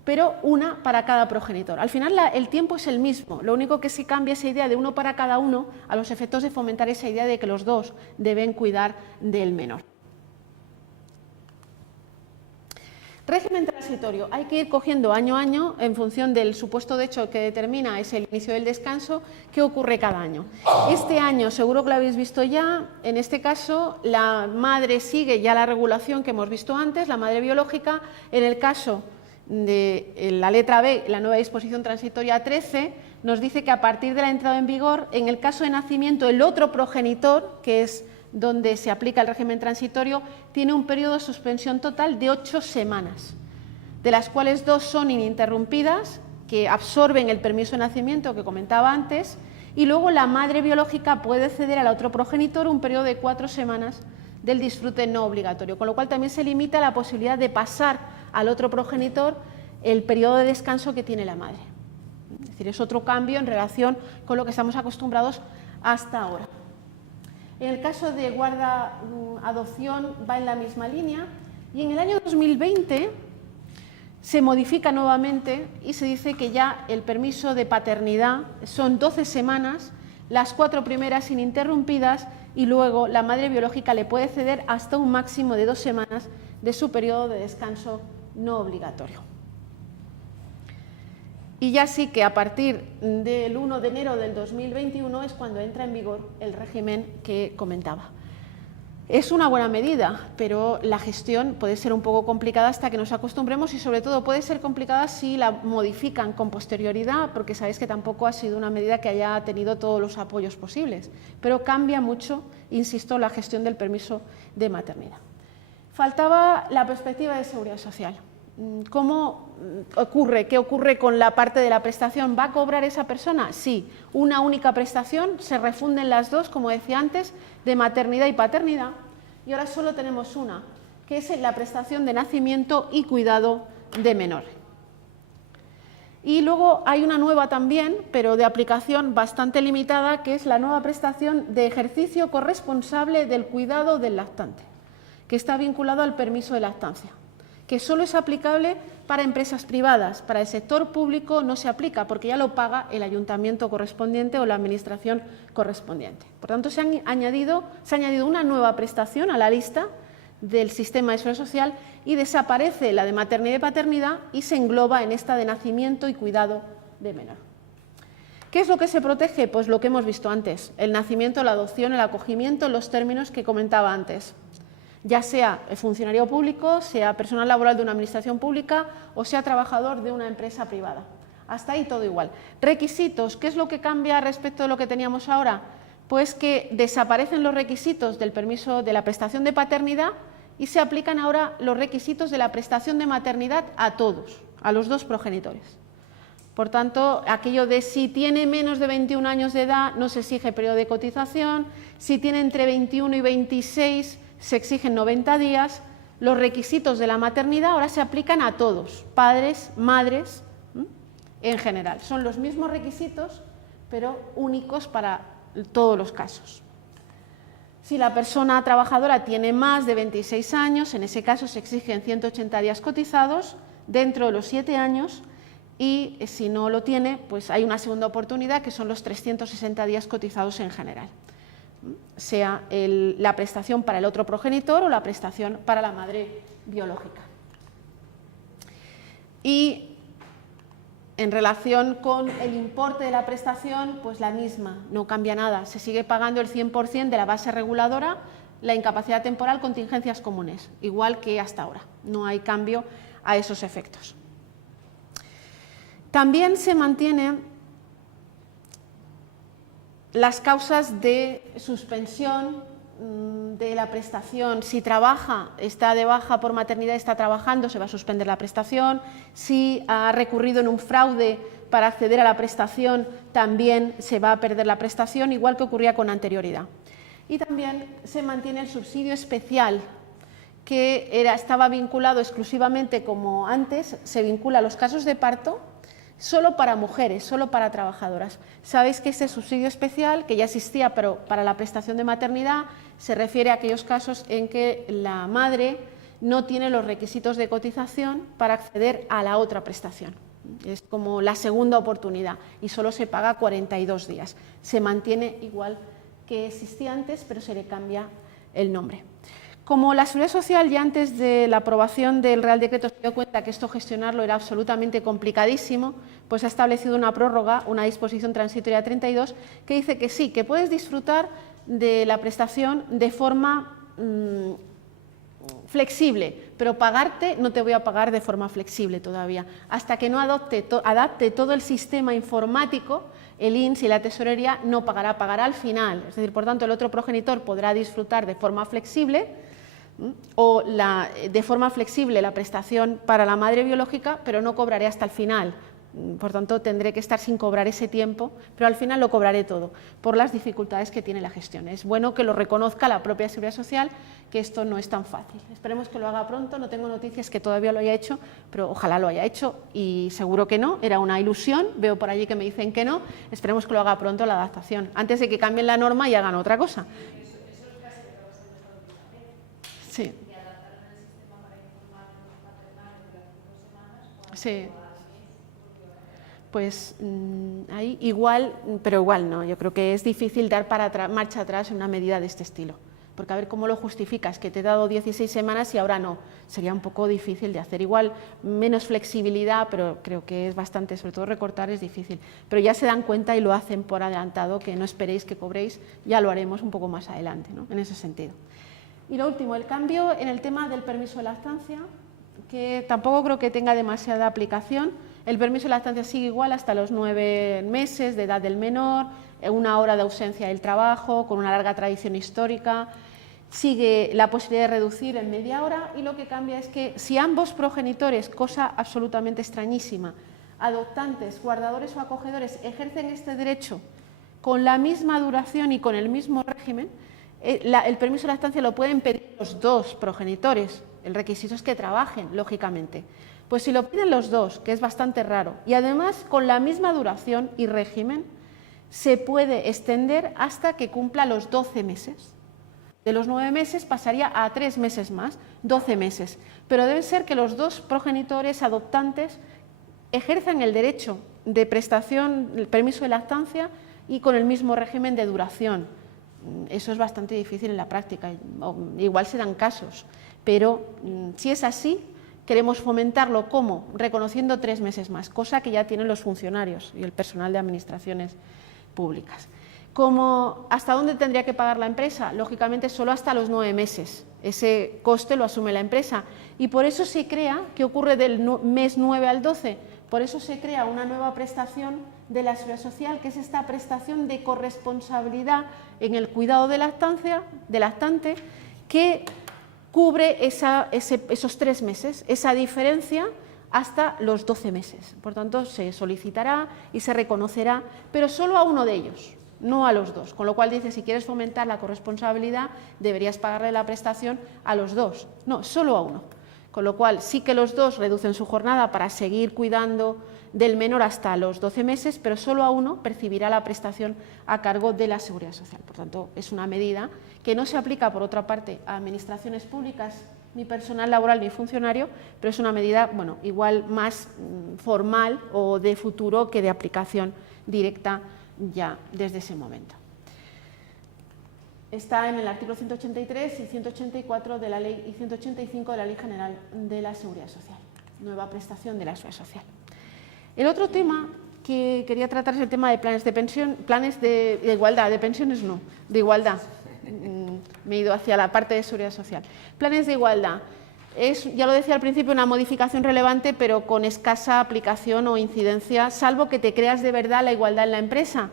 pero 1 para cada progenitor. Al final el tiempo es el mismo, lo único que se cambia es esa idea de 1 para cada uno a los efectos de fomentar esa idea de que los dos deben cuidar del menor. Régimen transitorio. Hay que ir cogiendo año a año, en función del supuesto de hecho que determina es el inicio del descanso, qué ocurre cada año. Este año, seguro que lo habéis visto ya, en este caso la madre sigue ya la regulación que hemos visto antes, la madre biológica. En el caso de la letra B, la nueva disposición transitoria 13, nos dice que a partir de la entrada en vigor, en el caso de nacimiento, el otro progenitor, que es donde se aplica el régimen transitorio, tiene un periodo de suspensión total de 8 semanas, de las cuales 2 son ininterrumpidas, que absorben el permiso de nacimiento que comentaba antes, y luego la madre biológica puede ceder al otro progenitor un periodo de 4 semanas del disfrute no obligatorio, con lo cual también se limita la posibilidad de pasar al otro progenitor el periodo de descanso que tiene la madre. Es decir, es otro cambio en relación con lo que estamos acostumbrados hasta ahora. En el caso de guarda-adopción va en la misma línea, y en el año 2020 se modifica nuevamente y se dice que ya el permiso de paternidad son 12 semanas, las 4 primeras ininterrumpidas, y luego la madre biológica le puede ceder hasta un máximo de 2 semanas de su periodo de descanso no obligatorio. Y ya sí que a partir del 1 de enero del 2021 es cuando entra en vigor el régimen que comentaba. Es una buena medida, pero la gestión puede ser un poco complicada hasta que nos acostumbremos y sobre todo puede ser complicada si la modifican con posterioridad, porque sabéis que tampoco ha sido una medida que haya tenido todos los apoyos posibles, pero cambia mucho, insisto, la gestión del permiso de maternidad. Faltaba la perspectiva de seguridad social. ¿Cómo ocurre? ¿Qué ocurre con la parte de la prestación? ¿Va a cobrar esa persona? Sí, una única prestación, se refunden las dos, como decía antes, de maternidad y paternidad, y ahora solo tenemos una, que es la prestación de nacimiento y cuidado de menor. Y luego hay una nueva también, pero de aplicación bastante limitada, que es la nueva prestación de ejercicio corresponsable del cuidado del lactante, que está vinculado al permiso de lactancia, que solo es aplicable para empresas privadas, para el sector público no se aplica porque ya lo paga el ayuntamiento correspondiente o la administración correspondiente. Por tanto, se ha añadido una nueva prestación a la lista del sistema de seguridad social y desaparece la de maternidad y paternidad y se engloba en esta de nacimiento y cuidado de menor. ¿Qué es lo que se protege? Pues lo que hemos visto antes, el nacimiento, la adopción, el acogimiento, los términos que comentaba antes. Ya sea funcionario público, sea personal laboral de una administración pública o sea trabajador de una empresa privada. Hasta ahí todo igual. Requisitos, ¿qué es lo que cambia respecto de lo que teníamos ahora? Pues que desaparecen los requisitos del permiso de la prestación de paternidad y se aplican ahora los requisitos de la prestación de maternidad a todos, a los dos progenitores. Por tanto, aquello de si tiene menos de 21 años de edad no se exige periodo de cotización, si tiene entre 21 y 26 se exigen 90 días, los requisitos de la maternidad ahora se aplican a todos, padres, madres, en general. Son los mismos requisitos, pero únicos para todos los casos. Si la persona trabajadora tiene más de 26 años, en ese caso se exigen 180 días cotizados dentro de los 7 años y si no lo tiene, pues hay una segunda oportunidad que son los 360 días cotizados en general, sea la prestación para el otro progenitor o la prestación para la madre biológica. Y en relación con el importe de la prestación, pues la misma, no cambia nada, se sigue pagando el 100% de la base reguladora, la incapacidad temporal, contingencias comunes, igual que hasta ahora, no hay cambio a esos efectos. También se mantienen las causas de suspensión de la prestación. Si trabaja, está de baja por maternidad, está trabajando, se va a suspender la prestación. Si ha recurrido en un fraude para acceder a la prestación, también se va a perder la prestación, igual que ocurría con anterioridad. Y también se mantiene el subsidio especial, que estaba vinculado exclusivamente, como antes, se vincula a los casos de parto, solo para mujeres, solo para trabajadoras. Sabéis que este subsidio especial, que ya existía, pero para la prestación de maternidad, se refiere a aquellos casos en que la madre no tiene los requisitos de cotización para acceder a la otra prestación. Es como la segunda oportunidad y solo se paga 42 días. Se mantiene igual que existía antes, pero se le cambia el nombre. Como la Seguridad Social ya antes de la aprobación del Real Decreto se dio cuenta que esto gestionarlo era absolutamente complicadísimo, pues ha establecido una prórroga, una disposición transitoria 32, que dice que sí, que puedes disfrutar de la prestación de forma flexible, pero pagarte no te voy a pagar de forma flexible todavía, hasta que no adapte todo el sistema informático. El INS y la tesorería no pagará, pagará al final, es decir, por tanto el otro progenitor podrá disfrutar de forma flexible o de forma flexible la prestación para la madre biológica, pero no cobraré hasta el final. Por tanto, tendré que estar sin cobrar ese tiempo, pero al final lo cobraré todo, por las dificultades que tiene la gestión. Es bueno que lo reconozca la propia Seguridad Social, que esto no es tan fácil. Esperemos que lo haga pronto, no tengo noticias que todavía lo haya hecho, pero ojalá lo haya hecho y seguro que no, era una ilusión, veo por allí que me dicen que no, esperemos que lo haga pronto la adaptación, antes de que cambien la norma y hagan otra cosa. Sí. Sí. Pues ahí igual, pero igual no, yo creo que es difícil dar marcha atrás en una medida de este estilo, porque a ver cómo lo justificas, que te he dado 16 semanas y ahora no, sería un poco difícil de hacer, igual menos flexibilidad, pero creo que es bastante, sobre todo recortar es difícil, pero ya se dan cuenta y lo hacen por adelantado, que no esperéis que cobréis, ya lo haremos un poco más adelante, ¿no? En ese sentido. Y lo último, el cambio en el tema del permiso de lactancia, que tampoco creo que tenga demasiada aplicación. El permiso de lactancia sigue igual hasta los 9 meses de edad del menor, 1 hora de ausencia del trabajo, con una larga tradición histórica. Sigue la posibilidad de reducir en media hora, y lo que cambia es que si ambos progenitores, cosa absolutamente extrañísima, adoptantes, guardadores o acogedores, ejercen este derecho con la misma duración y con el mismo régimen, el permiso de lactancia lo pueden pedir los dos progenitores. El requisito es que trabajen, lógicamente. Pues si lo piden los dos, que es bastante raro, y además con la misma duración y régimen, se puede extender hasta que cumpla los 12 meses. De los 9 meses pasaría a 3 meses más, 12 meses. Pero debe ser que los dos progenitores adoptantes ejerzan el derecho de prestación, el permiso de lactancia, y con el mismo régimen de duración. Eso es bastante difícil en la práctica, igual se dan casos, pero si es así, queremos fomentarlo. ¿Cómo? Reconociendo 3 meses más, cosa que ya tienen los funcionarios y el personal de administraciones públicas. ¿Hasta dónde tendría que pagar la empresa? Lógicamente solo hasta los 9 meses, ese coste lo asume la empresa, y por eso se crea, ¿qué ocurre del mes 9 al 12? Por eso se crea una nueva prestación de la Seguridad Social, que es esta prestación de corresponsabilidad en el cuidado de lactancia, del lactante, que cubre esos 3 meses, esa diferencia hasta los 12 meses. Por tanto, se solicitará y se reconocerá, pero solo a uno de ellos, no a los dos. Con lo cual dice, si quieres fomentar la corresponsabilidad, deberías pagarle la prestación a los dos. No, solo a uno. Con lo cual, sí que los dos reducen su jornada para seguir cuidando del menor hasta los 12 meses, pero solo a uno percibirá la prestación a cargo de la Seguridad Social. Por tanto, es una medida que no se aplica, por otra parte, a administraciones públicas, ni personal laboral ni funcionario, pero es una medida, bueno, igual más formal o de futuro que de aplicación directa ya desde ese momento. Está en el artículo 183 y 184 de la ley y 185 de la Ley General de la Seguridad Social, nueva prestación de la Seguridad Social. El otro tema que quería tratar es el tema de planes de pensión, planes de igualdad, de pensiones no, de igualdad. Me he ido hacia la parte de Seguridad Social. Planes de igualdad. Es, ya lo decía al principio, una modificación relevante, pero con escasa aplicación o incidencia, salvo que te creas de verdad la igualdad en la empresa,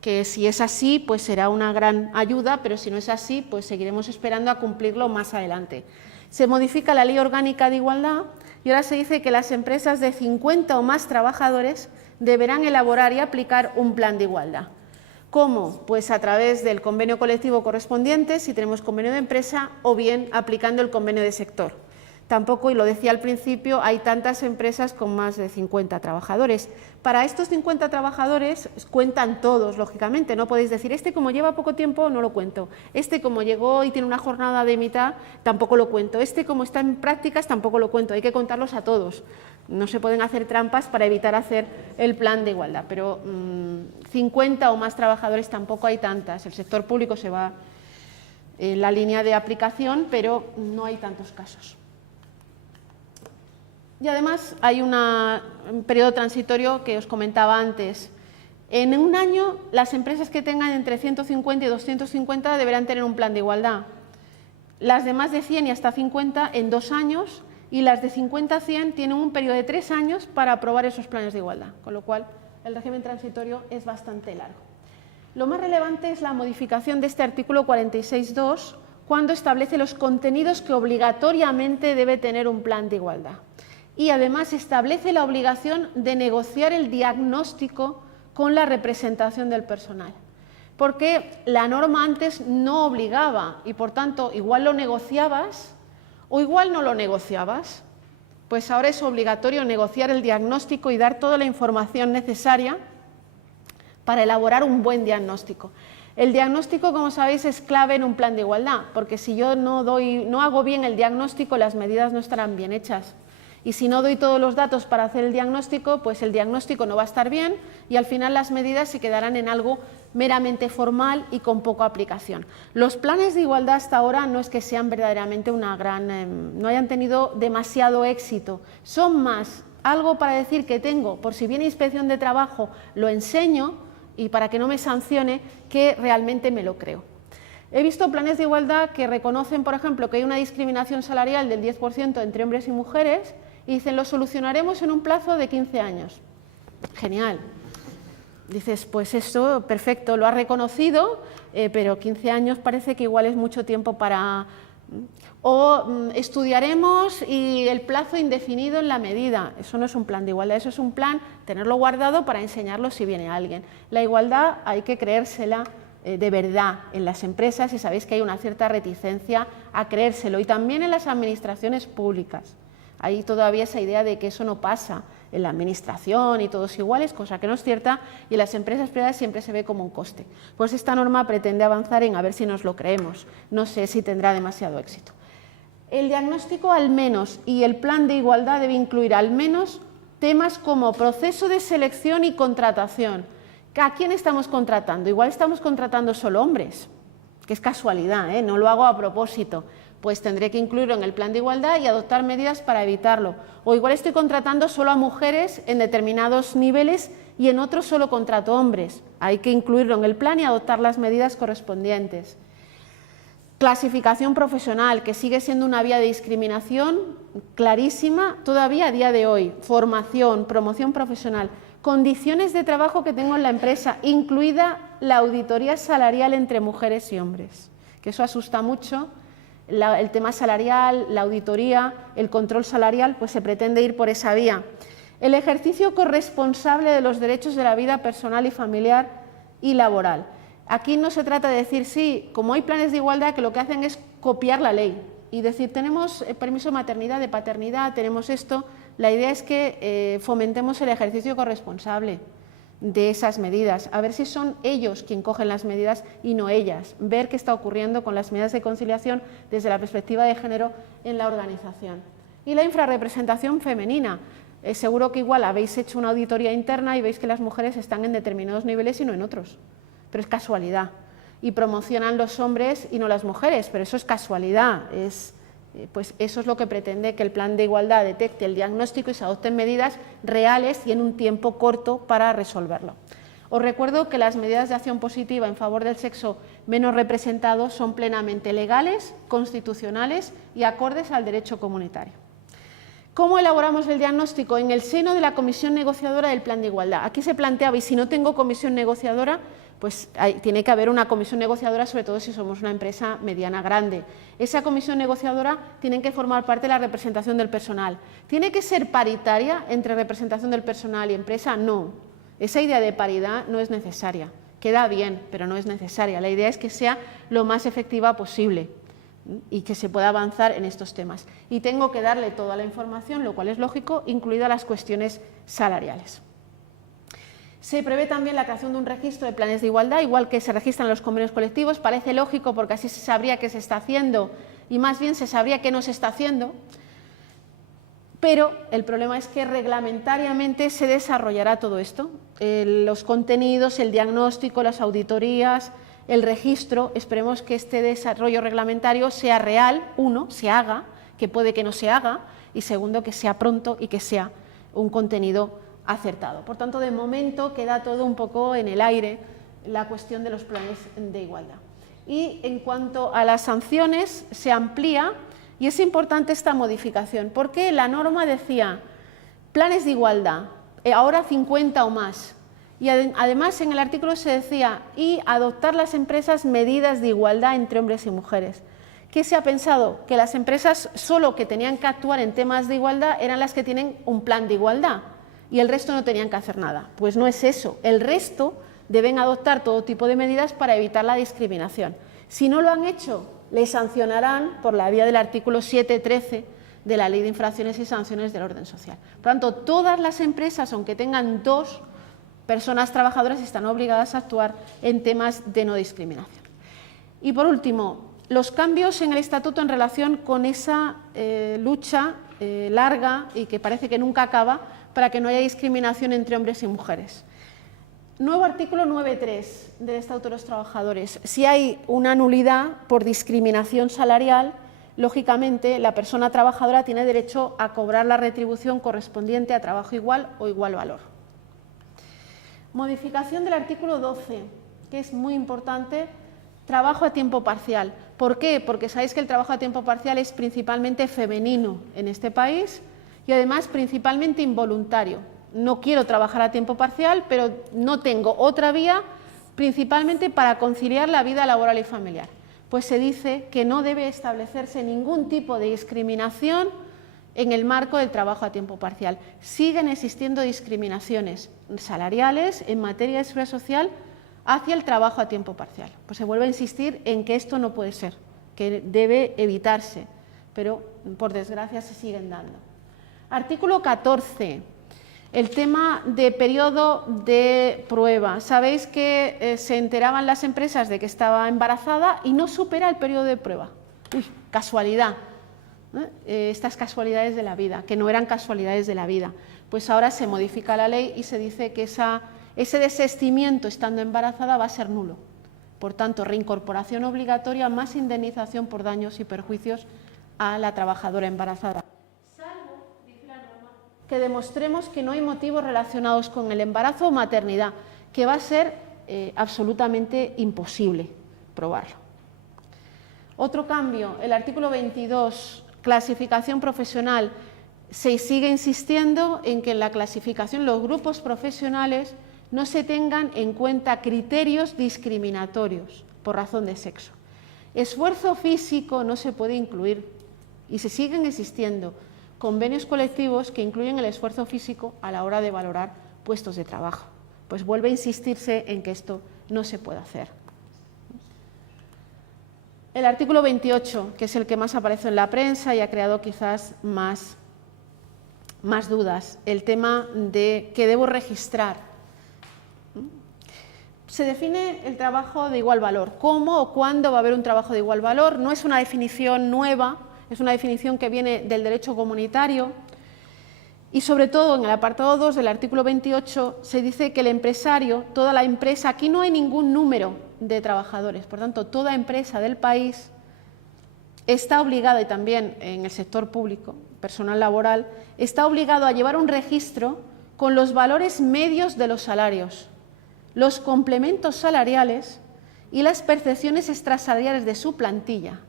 que si es así, pues será una gran ayuda, pero si no es así, pues seguiremos esperando a cumplirlo más adelante. Se modifica la Ley Orgánica de Igualdad y ahora se dice que las empresas de 50 o más trabajadores deberán elaborar y aplicar un plan de igualdad. ¿Cómo? Pues a través del convenio colectivo correspondiente, si tenemos convenio de empresa, o bien aplicando el convenio de sector. Tampoco, y lo decía al principio, hay tantas empresas con más de 50 trabajadores. Para estos 50 trabajadores cuentan todos, lógicamente. No podéis decir, este como lleva poco tiempo no lo cuento, este como llegó y tiene una jornada de mitad tampoco lo cuento, este como está en prácticas tampoco lo cuento. Hay que contarlos a todos. No se pueden hacer trampas para evitar hacer el plan de igualdad, pero 50 o más trabajadores tampoco hay tantas. El sector público se va en la línea de aplicación, pero no hay tantos casos. Y además hay un periodo transitorio que os comentaba antes. En un año, las empresas que tengan entre 150 y 250 deberán tener un plan de igualdad. Las de más de 100 y hasta 50 en 2 años, y las de 50 a 100 tienen un periodo de 3 años para aprobar esos planes de igualdad, con lo cual el régimen transitorio es bastante largo. Lo más relevante es la modificación de este artículo 46.2, cuando establece los contenidos que obligatoriamente debe tener un plan de igualdad. Y además establece la obligación de negociar el diagnóstico con la representación del personal, porque la norma antes no obligaba y por tanto igual lo negociabas o igual no lo negociabas. Pues ahora es obligatorio negociar el diagnóstico y dar toda la información necesaria para elaborar un buen diagnóstico. El diagnóstico, como sabéis, es clave en un plan de igualdad, porque si yo no hago bien el diagnóstico, las medidas no estarán bien hechas. Y si no doy todos los datos para hacer el diagnóstico, pues el diagnóstico no va a estar bien y al final las medidas se quedarán en algo meramente formal y con poca aplicación. Los planes de igualdad hasta ahora no es que sean verdaderamente no hayan tenido demasiado éxito, son más algo para decir que tengo, por si viene inspección de trabajo, lo enseño y para que no me sancione, que realmente me lo creo. He visto planes de igualdad que reconocen, por ejemplo, que hay una discriminación salarial del 10% entre hombres y mujeres y dicen, lo solucionaremos en un plazo de 15 años. Genial. Dices, pues esto, perfecto, lo ha reconocido, pero 15 años parece que igual es mucho tiempo para... O estudiaremos y el plazo indefinido en la medida. Eso no es un plan de igualdad, eso es un plan, tenerlo guardado para enseñarlo si viene alguien. La igualdad hay que creérsela de verdad en las empresas y sabéis que hay una cierta reticencia a creérselo y también en las administraciones públicas. Hay todavía esa idea de que eso no pasa en la administración y todos iguales, cosa que no es cierta, y en las empresas privadas siempre se ve como un coste. Pues esta norma pretende avanzar en a ver si nos lo creemos. No sé si tendrá demasiado éxito. El diagnóstico al menos y el plan de igualdad debe incluir al menos temas como proceso de selección y contratación. ¿A quién estamos contratando? Igual estamos contratando solo hombres, que es casualidad, no lo hago a propósito. Pues tendré que incluirlo en el plan de igualdad y adoptar medidas para evitarlo. O igual estoy contratando solo a mujeres en determinados niveles y en otros solo contrato hombres. Hay que incluirlo en el plan y adoptar las medidas correspondientes. Clasificación profesional, que sigue siendo una vía de discriminación clarísima todavía a día de hoy. Formación, promoción profesional, condiciones de trabajo que tengo en la empresa, incluida la auditoría salarial entre mujeres y hombres, que eso asusta mucho. El tema salarial, la auditoría, el control salarial, pues se pretende ir por esa vía. El ejercicio corresponsable de los derechos de la vida personal y familiar y laboral. Aquí no se trata de decir, sí, como hay planes de igualdad que lo que hacen es copiar la ley y decir, tenemos permiso de maternidad, de paternidad, tenemos esto. La idea es que fomentemos el ejercicio corresponsable de esas medidas, a ver si son ellos quienes cogen las medidas y no ellas, ver qué está ocurriendo con las medidas de conciliación desde la perspectiva de género en la organización. Y la infrarrepresentación femenina, seguro que igual habéis hecho una auditoría interna y veis que las mujeres están en determinados niveles y no en otros, pero es casualidad, y promocionan los hombres y no las mujeres, pero eso es casualidad, pues eso es lo que pretende que el plan de igualdad detecte el diagnóstico y se adopten medidas reales y en un tiempo corto para resolverlo. Os recuerdo que las medidas de acción positiva en favor del sexo menos representado son plenamente legales, constitucionales y acordes al derecho comunitario. ¿Cómo elaboramos el diagnóstico? En el seno de la comisión negociadora del plan de igualdad. Aquí se planteaba, y si no tengo comisión negociadora, pues tiene que haber una comisión negociadora, sobre todo si somos una empresa mediana grande. Esa comisión negociadora tiene que formar parte de la representación del personal. ¿Tiene que ser paritaria entre representación del personal y empresa? No. Esa idea de paridad no es necesaria. Queda bien, pero no es necesaria. La idea es que sea lo más efectiva posible y que se pueda avanzar en estos temas. Y tengo que darle toda la información, lo cual es lógico, incluidas las cuestiones salariales. Se prevé también la creación de un registro de planes de igualdad, igual que se registran los convenios colectivos. Parece lógico porque así se sabría qué se está haciendo y más bien se sabría qué no se está haciendo. Pero el problema es que reglamentariamente se desarrollará todo esto. Los contenidos, el diagnóstico, las auditorías, el registro. Esperemos que este desarrollo reglamentario sea real, uno, se haga, que puede que no se haga, y segundo, que sea pronto y que sea un contenido acertado. Por tanto, de momento queda todo un poco en el aire la cuestión de los planes de igualdad. Y en cuanto a las sanciones, se amplía, y es importante esta modificación, porque la norma decía planes de igualdad, ahora 50 o más, y además en el artículo se decía y adoptar las empresas medidas de igualdad entre hombres y mujeres. ¿Qué se ha pensado? Que las empresas solo que tenían que actuar en temas de igualdad eran las que tienen un plan de igualdad, y el resto no tenían que hacer nada. Pues no es eso, el resto deben adoptar todo tipo de medidas para evitar la discriminación. Si no lo han hecho, les sancionarán por la vía del artículo 7.13 de la Ley de Infracciones y Sanciones del Orden Social. Por tanto, todas las empresas, aunque tengan 2 personas trabajadoras, están obligadas a actuar en temas de no discriminación. Y por último, los cambios en el estatuto en relación con esa lucha larga y que parece que nunca acaba para que no haya discriminación entre hombres y mujeres. Nuevo artículo 9.3 del Estatuto de los Trabajadores. Si hay una nulidad por discriminación salarial, lógicamente la persona trabajadora tiene derecho a cobrar la retribución correspondiente a trabajo igual o igual valor. Modificación del artículo 12, que es muy importante Trabajo a tiempo parcial. ¿Por qué? Porque sabéis que el trabajo a tiempo parcial es principalmente femenino en este país y además principalmente involuntario. No quiero trabajar a tiempo parcial, pero no tengo otra vía principalmente para conciliar la vida laboral y familiar. Pues se dice que no debe establecerse ningún tipo de discriminación en el marco del trabajo a tiempo parcial. Siguen existiendo discriminaciones salariales en materia de seguridad social hacia el trabajo a tiempo parcial. Pues se vuelve a insistir en que esto no puede ser, que debe evitarse, pero por desgracia se siguen dando. Artículo 14, el tema de periodo de prueba. Sabéis que se enteraban las empresas de que estaba embarazada y no supera el periodo de prueba. Uy, casualidad. Estas casualidades de la vida, que no eran casualidades de la vida. Pues ahora se modifica la ley y se dice que ese desistimiento estando embarazada va a ser nulo. Por tanto, reincorporación obligatoria más indemnización por daños y perjuicios a la trabajadora embarazada. Salvo, dice la norma, que demostremos que no hay motivos relacionados con el embarazo o maternidad, que va a ser absolutamente imposible probarlo. Otro cambio, el artículo 22, clasificación profesional. Se sigue insistiendo en que en la clasificación los grupos profesionales no se tengan en cuenta criterios discriminatorios por razón de sexo. Esfuerzo físico no se puede incluir y se siguen existiendo convenios colectivos que incluyen el esfuerzo físico a la hora de valorar puestos de trabajo. Pues vuelve a insistirse en que esto no se puede hacer. El artículo 28, que es el que más aparece en la prensa y ha creado quizás más dudas, el tema de que debo registrar. Se define el trabajo de igual valor. ¿Cómo o cuándo va a haber un trabajo de igual valor? No es una definición nueva, es una definición que viene del derecho comunitario y sobre todo en el apartado 2 del artículo 28 se dice que el empresario, toda la empresa, aquí no hay ningún número de trabajadores, por tanto toda empresa del país está obligada, y también en el sector público, personal laboral, está obligado a llevar un registro con los valores medios de los salarios, los complementos salariales y las percepciones extrasalariales de su plantilla,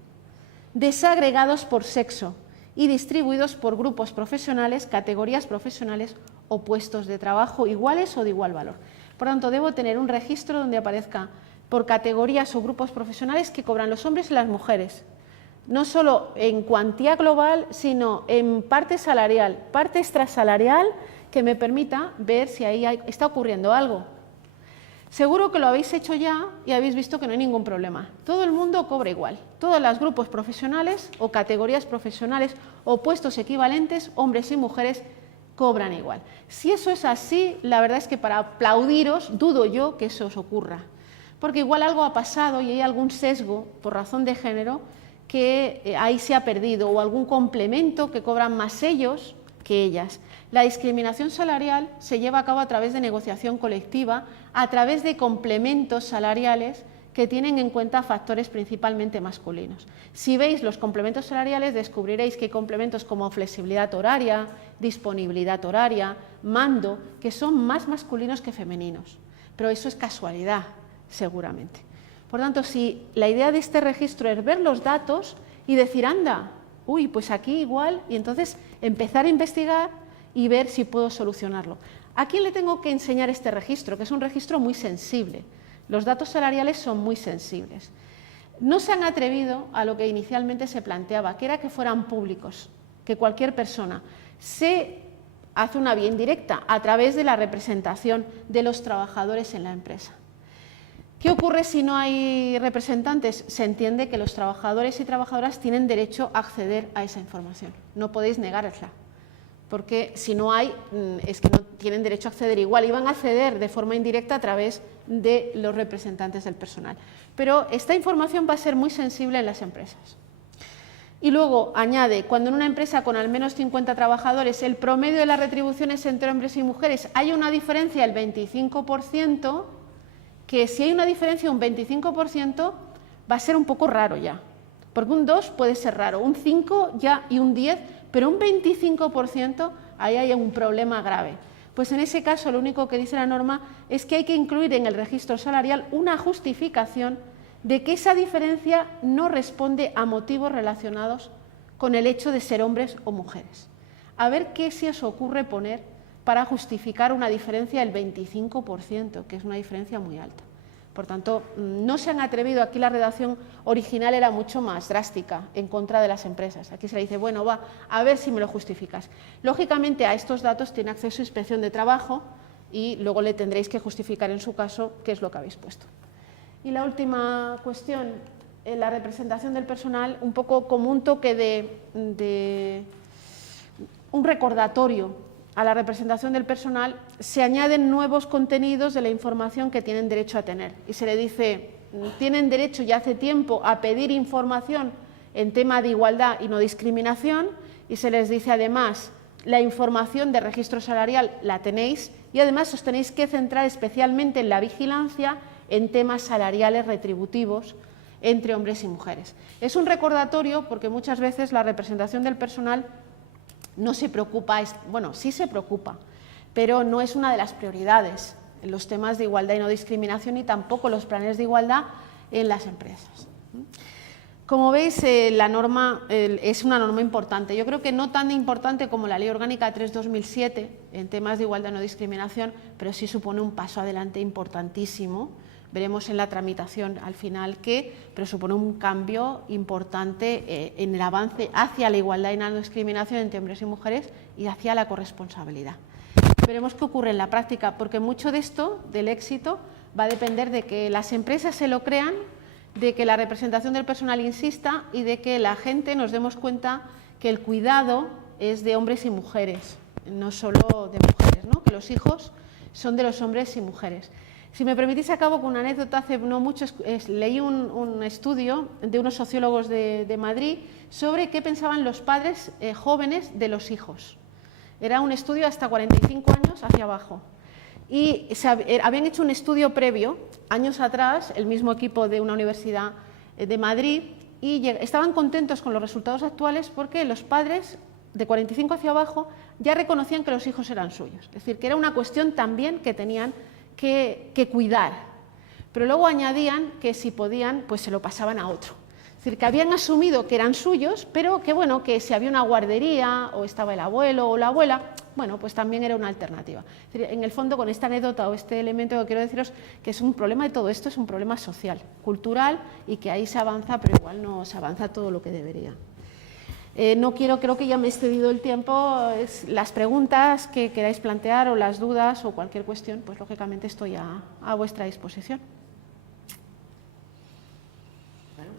desagregados por sexo y distribuidos por grupos profesionales, categorías profesionales o puestos de trabajo iguales o de igual valor. Por tanto, debo tener un registro donde aparezca por categorías o grupos profesionales que cobran los hombres y las mujeres, no solo en cuantía global, sino en parte salarial, parte extrasalarial, que me permita ver si ahí está ocurriendo algo. Seguro que lo habéis hecho ya y habéis visto que no hay ningún problema. Todo el mundo cobra igual. Todos los grupos profesionales o categorías profesionales o puestos equivalentes, hombres y mujeres, cobran igual. Si eso es así, la verdad es que para aplaudiros dudo yo que eso os ocurra. Porque igual algo ha pasado y hay algún sesgo por razón de género que ahí se ha perdido o algún complemento que cobran más ellos que ellas. La discriminación salarial se lleva a cabo a través de negociación colectiva, a través de complementos salariales que tienen en cuenta factores principalmente masculinos. Si veis los complementos salariales, descubriréis que hay complementos como flexibilidad horaria, disponibilidad horaria, mando, que son más masculinos que femeninos. Pero eso es casualidad, seguramente. Por tanto, si la idea de este registro es ver los datos y decir, anda, uy, pues aquí igual, y entonces empezar a investigar y ver si puedo solucionarlo. ¿A quién le tengo que enseñar este registro? Que es un registro muy sensible. Los datos salariales son muy sensibles. No se han atrevido a lo que inicialmente se planteaba, que era que fueran públicos, que cualquier persona. Se hace una vía indirecta a través de la representación de los trabajadores en la empresa. ¿Qué ocurre si no hay representantes? Se entiende que los trabajadores y trabajadoras tienen derecho a acceder a esa información. No podéis negárosla, porque si no hay, es que no tienen derecho a acceder igual. Iban a acceder de forma indirecta a través de los representantes del personal. Pero esta información va a ser muy sensible en las empresas. Y luego añade, cuando en una empresa con al menos 50 trabajadores el promedio de las retribuciones entre hombres y mujeres hay una diferencia del 25%, que si hay una diferencia de un 25% va a ser un poco raro ya, porque un 2 puede ser raro, un 5 ya y un 10, pero un 25% ahí hay un problema grave. Pues en ese caso lo único que dice la norma es que hay que incluir en el registro salarial una justificación de que esa diferencia no responde a motivos relacionados con el hecho de ser hombres o mujeres. A ver qué se os ocurre poner para justificar una diferencia del 25%, que es una diferencia muy alta. Por tanto, no se han atrevido, aquí la redacción original era mucho más drástica en contra de las empresas. Aquí se le dice, bueno, va, a ver si me lo justificas. Lógicamente, a estos datos tiene acceso a Inspección de Trabajo y luego le tendréis que justificar en su caso qué es lo que habéis puesto. Y la última cuestión, la representación del personal, un poco como un toque de un recordatorio a la representación del personal, se añaden nuevos contenidos de la información que tienen derecho a tener. Y se le dice, tienen derecho ya hace tiempo a pedir información en tema de igualdad y no discriminación, y se les dice además, la información de registro salarial la tenéis, y además os tenéis que centrar especialmente en la vigilancia en temas salariales retributivos entre hombres y mujeres. Es un recordatorio porque muchas veces la representación del personal no se preocupa, bueno, sí se preocupa, pero no es una de las prioridades en los temas de igualdad y no discriminación y tampoco los planes de igualdad en las empresas. Como veis, la norma es una norma importante. Yo creo que no tan importante como la Ley Orgánica 3/2007 en temas de igualdad y no discriminación, pero sí supone un paso adelante importantísimo. Veremos en la tramitación al final pero supone un cambio importante en el avance hacia la igualdad y la no discriminación entre hombres y mujeres y hacia la corresponsabilidad. Veremos qué ocurre en la práctica, porque mucho de esto, del éxito, va a depender de que las empresas se lo crean, de que la representación del personal insista y de que la gente nos demos cuenta que el cuidado es de hombres y mujeres, no solo de mujeres, ¿no? Que los hijos son de los hombres y mujeres. Si me permitís, acabo con una anécdota. Hace no mucho leí un estudio de unos sociólogos de Madrid sobre qué pensaban los padres jóvenes de los hijos. Era un estudio hasta 45 años hacia abajo. Y habían hecho un estudio previo, años atrás, el mismo equipo de una universidad de Madrid, y estaban contentos con los resultados actuales porque los padres de 45 hacia abajo ya reconocían que los hijos eran suyos. Es decir, que era una cuestión también que tenían que cuidar, pero luego añadían que si podían, pues se lo pasaban a otro. Es decir, que habían asumido que eran suyos, pero que bueno, que si había una guardería o estaba el abuelo o la abuela, bueno, pues también era una alternativa. Es decir, en el fondo, con esta anécdota o este elemento que quiero deciros que es un problema de todo esto, es un problema social, cultural, y que ahí se avanza, pero igual no se avanza todo lo que debería. Creo que ya me he excedido el tiempo. Las preguntas que queráis plantear o las dudas o cualquier cuestión, pues lógicamente estoy a vuestra disposición. Bueno,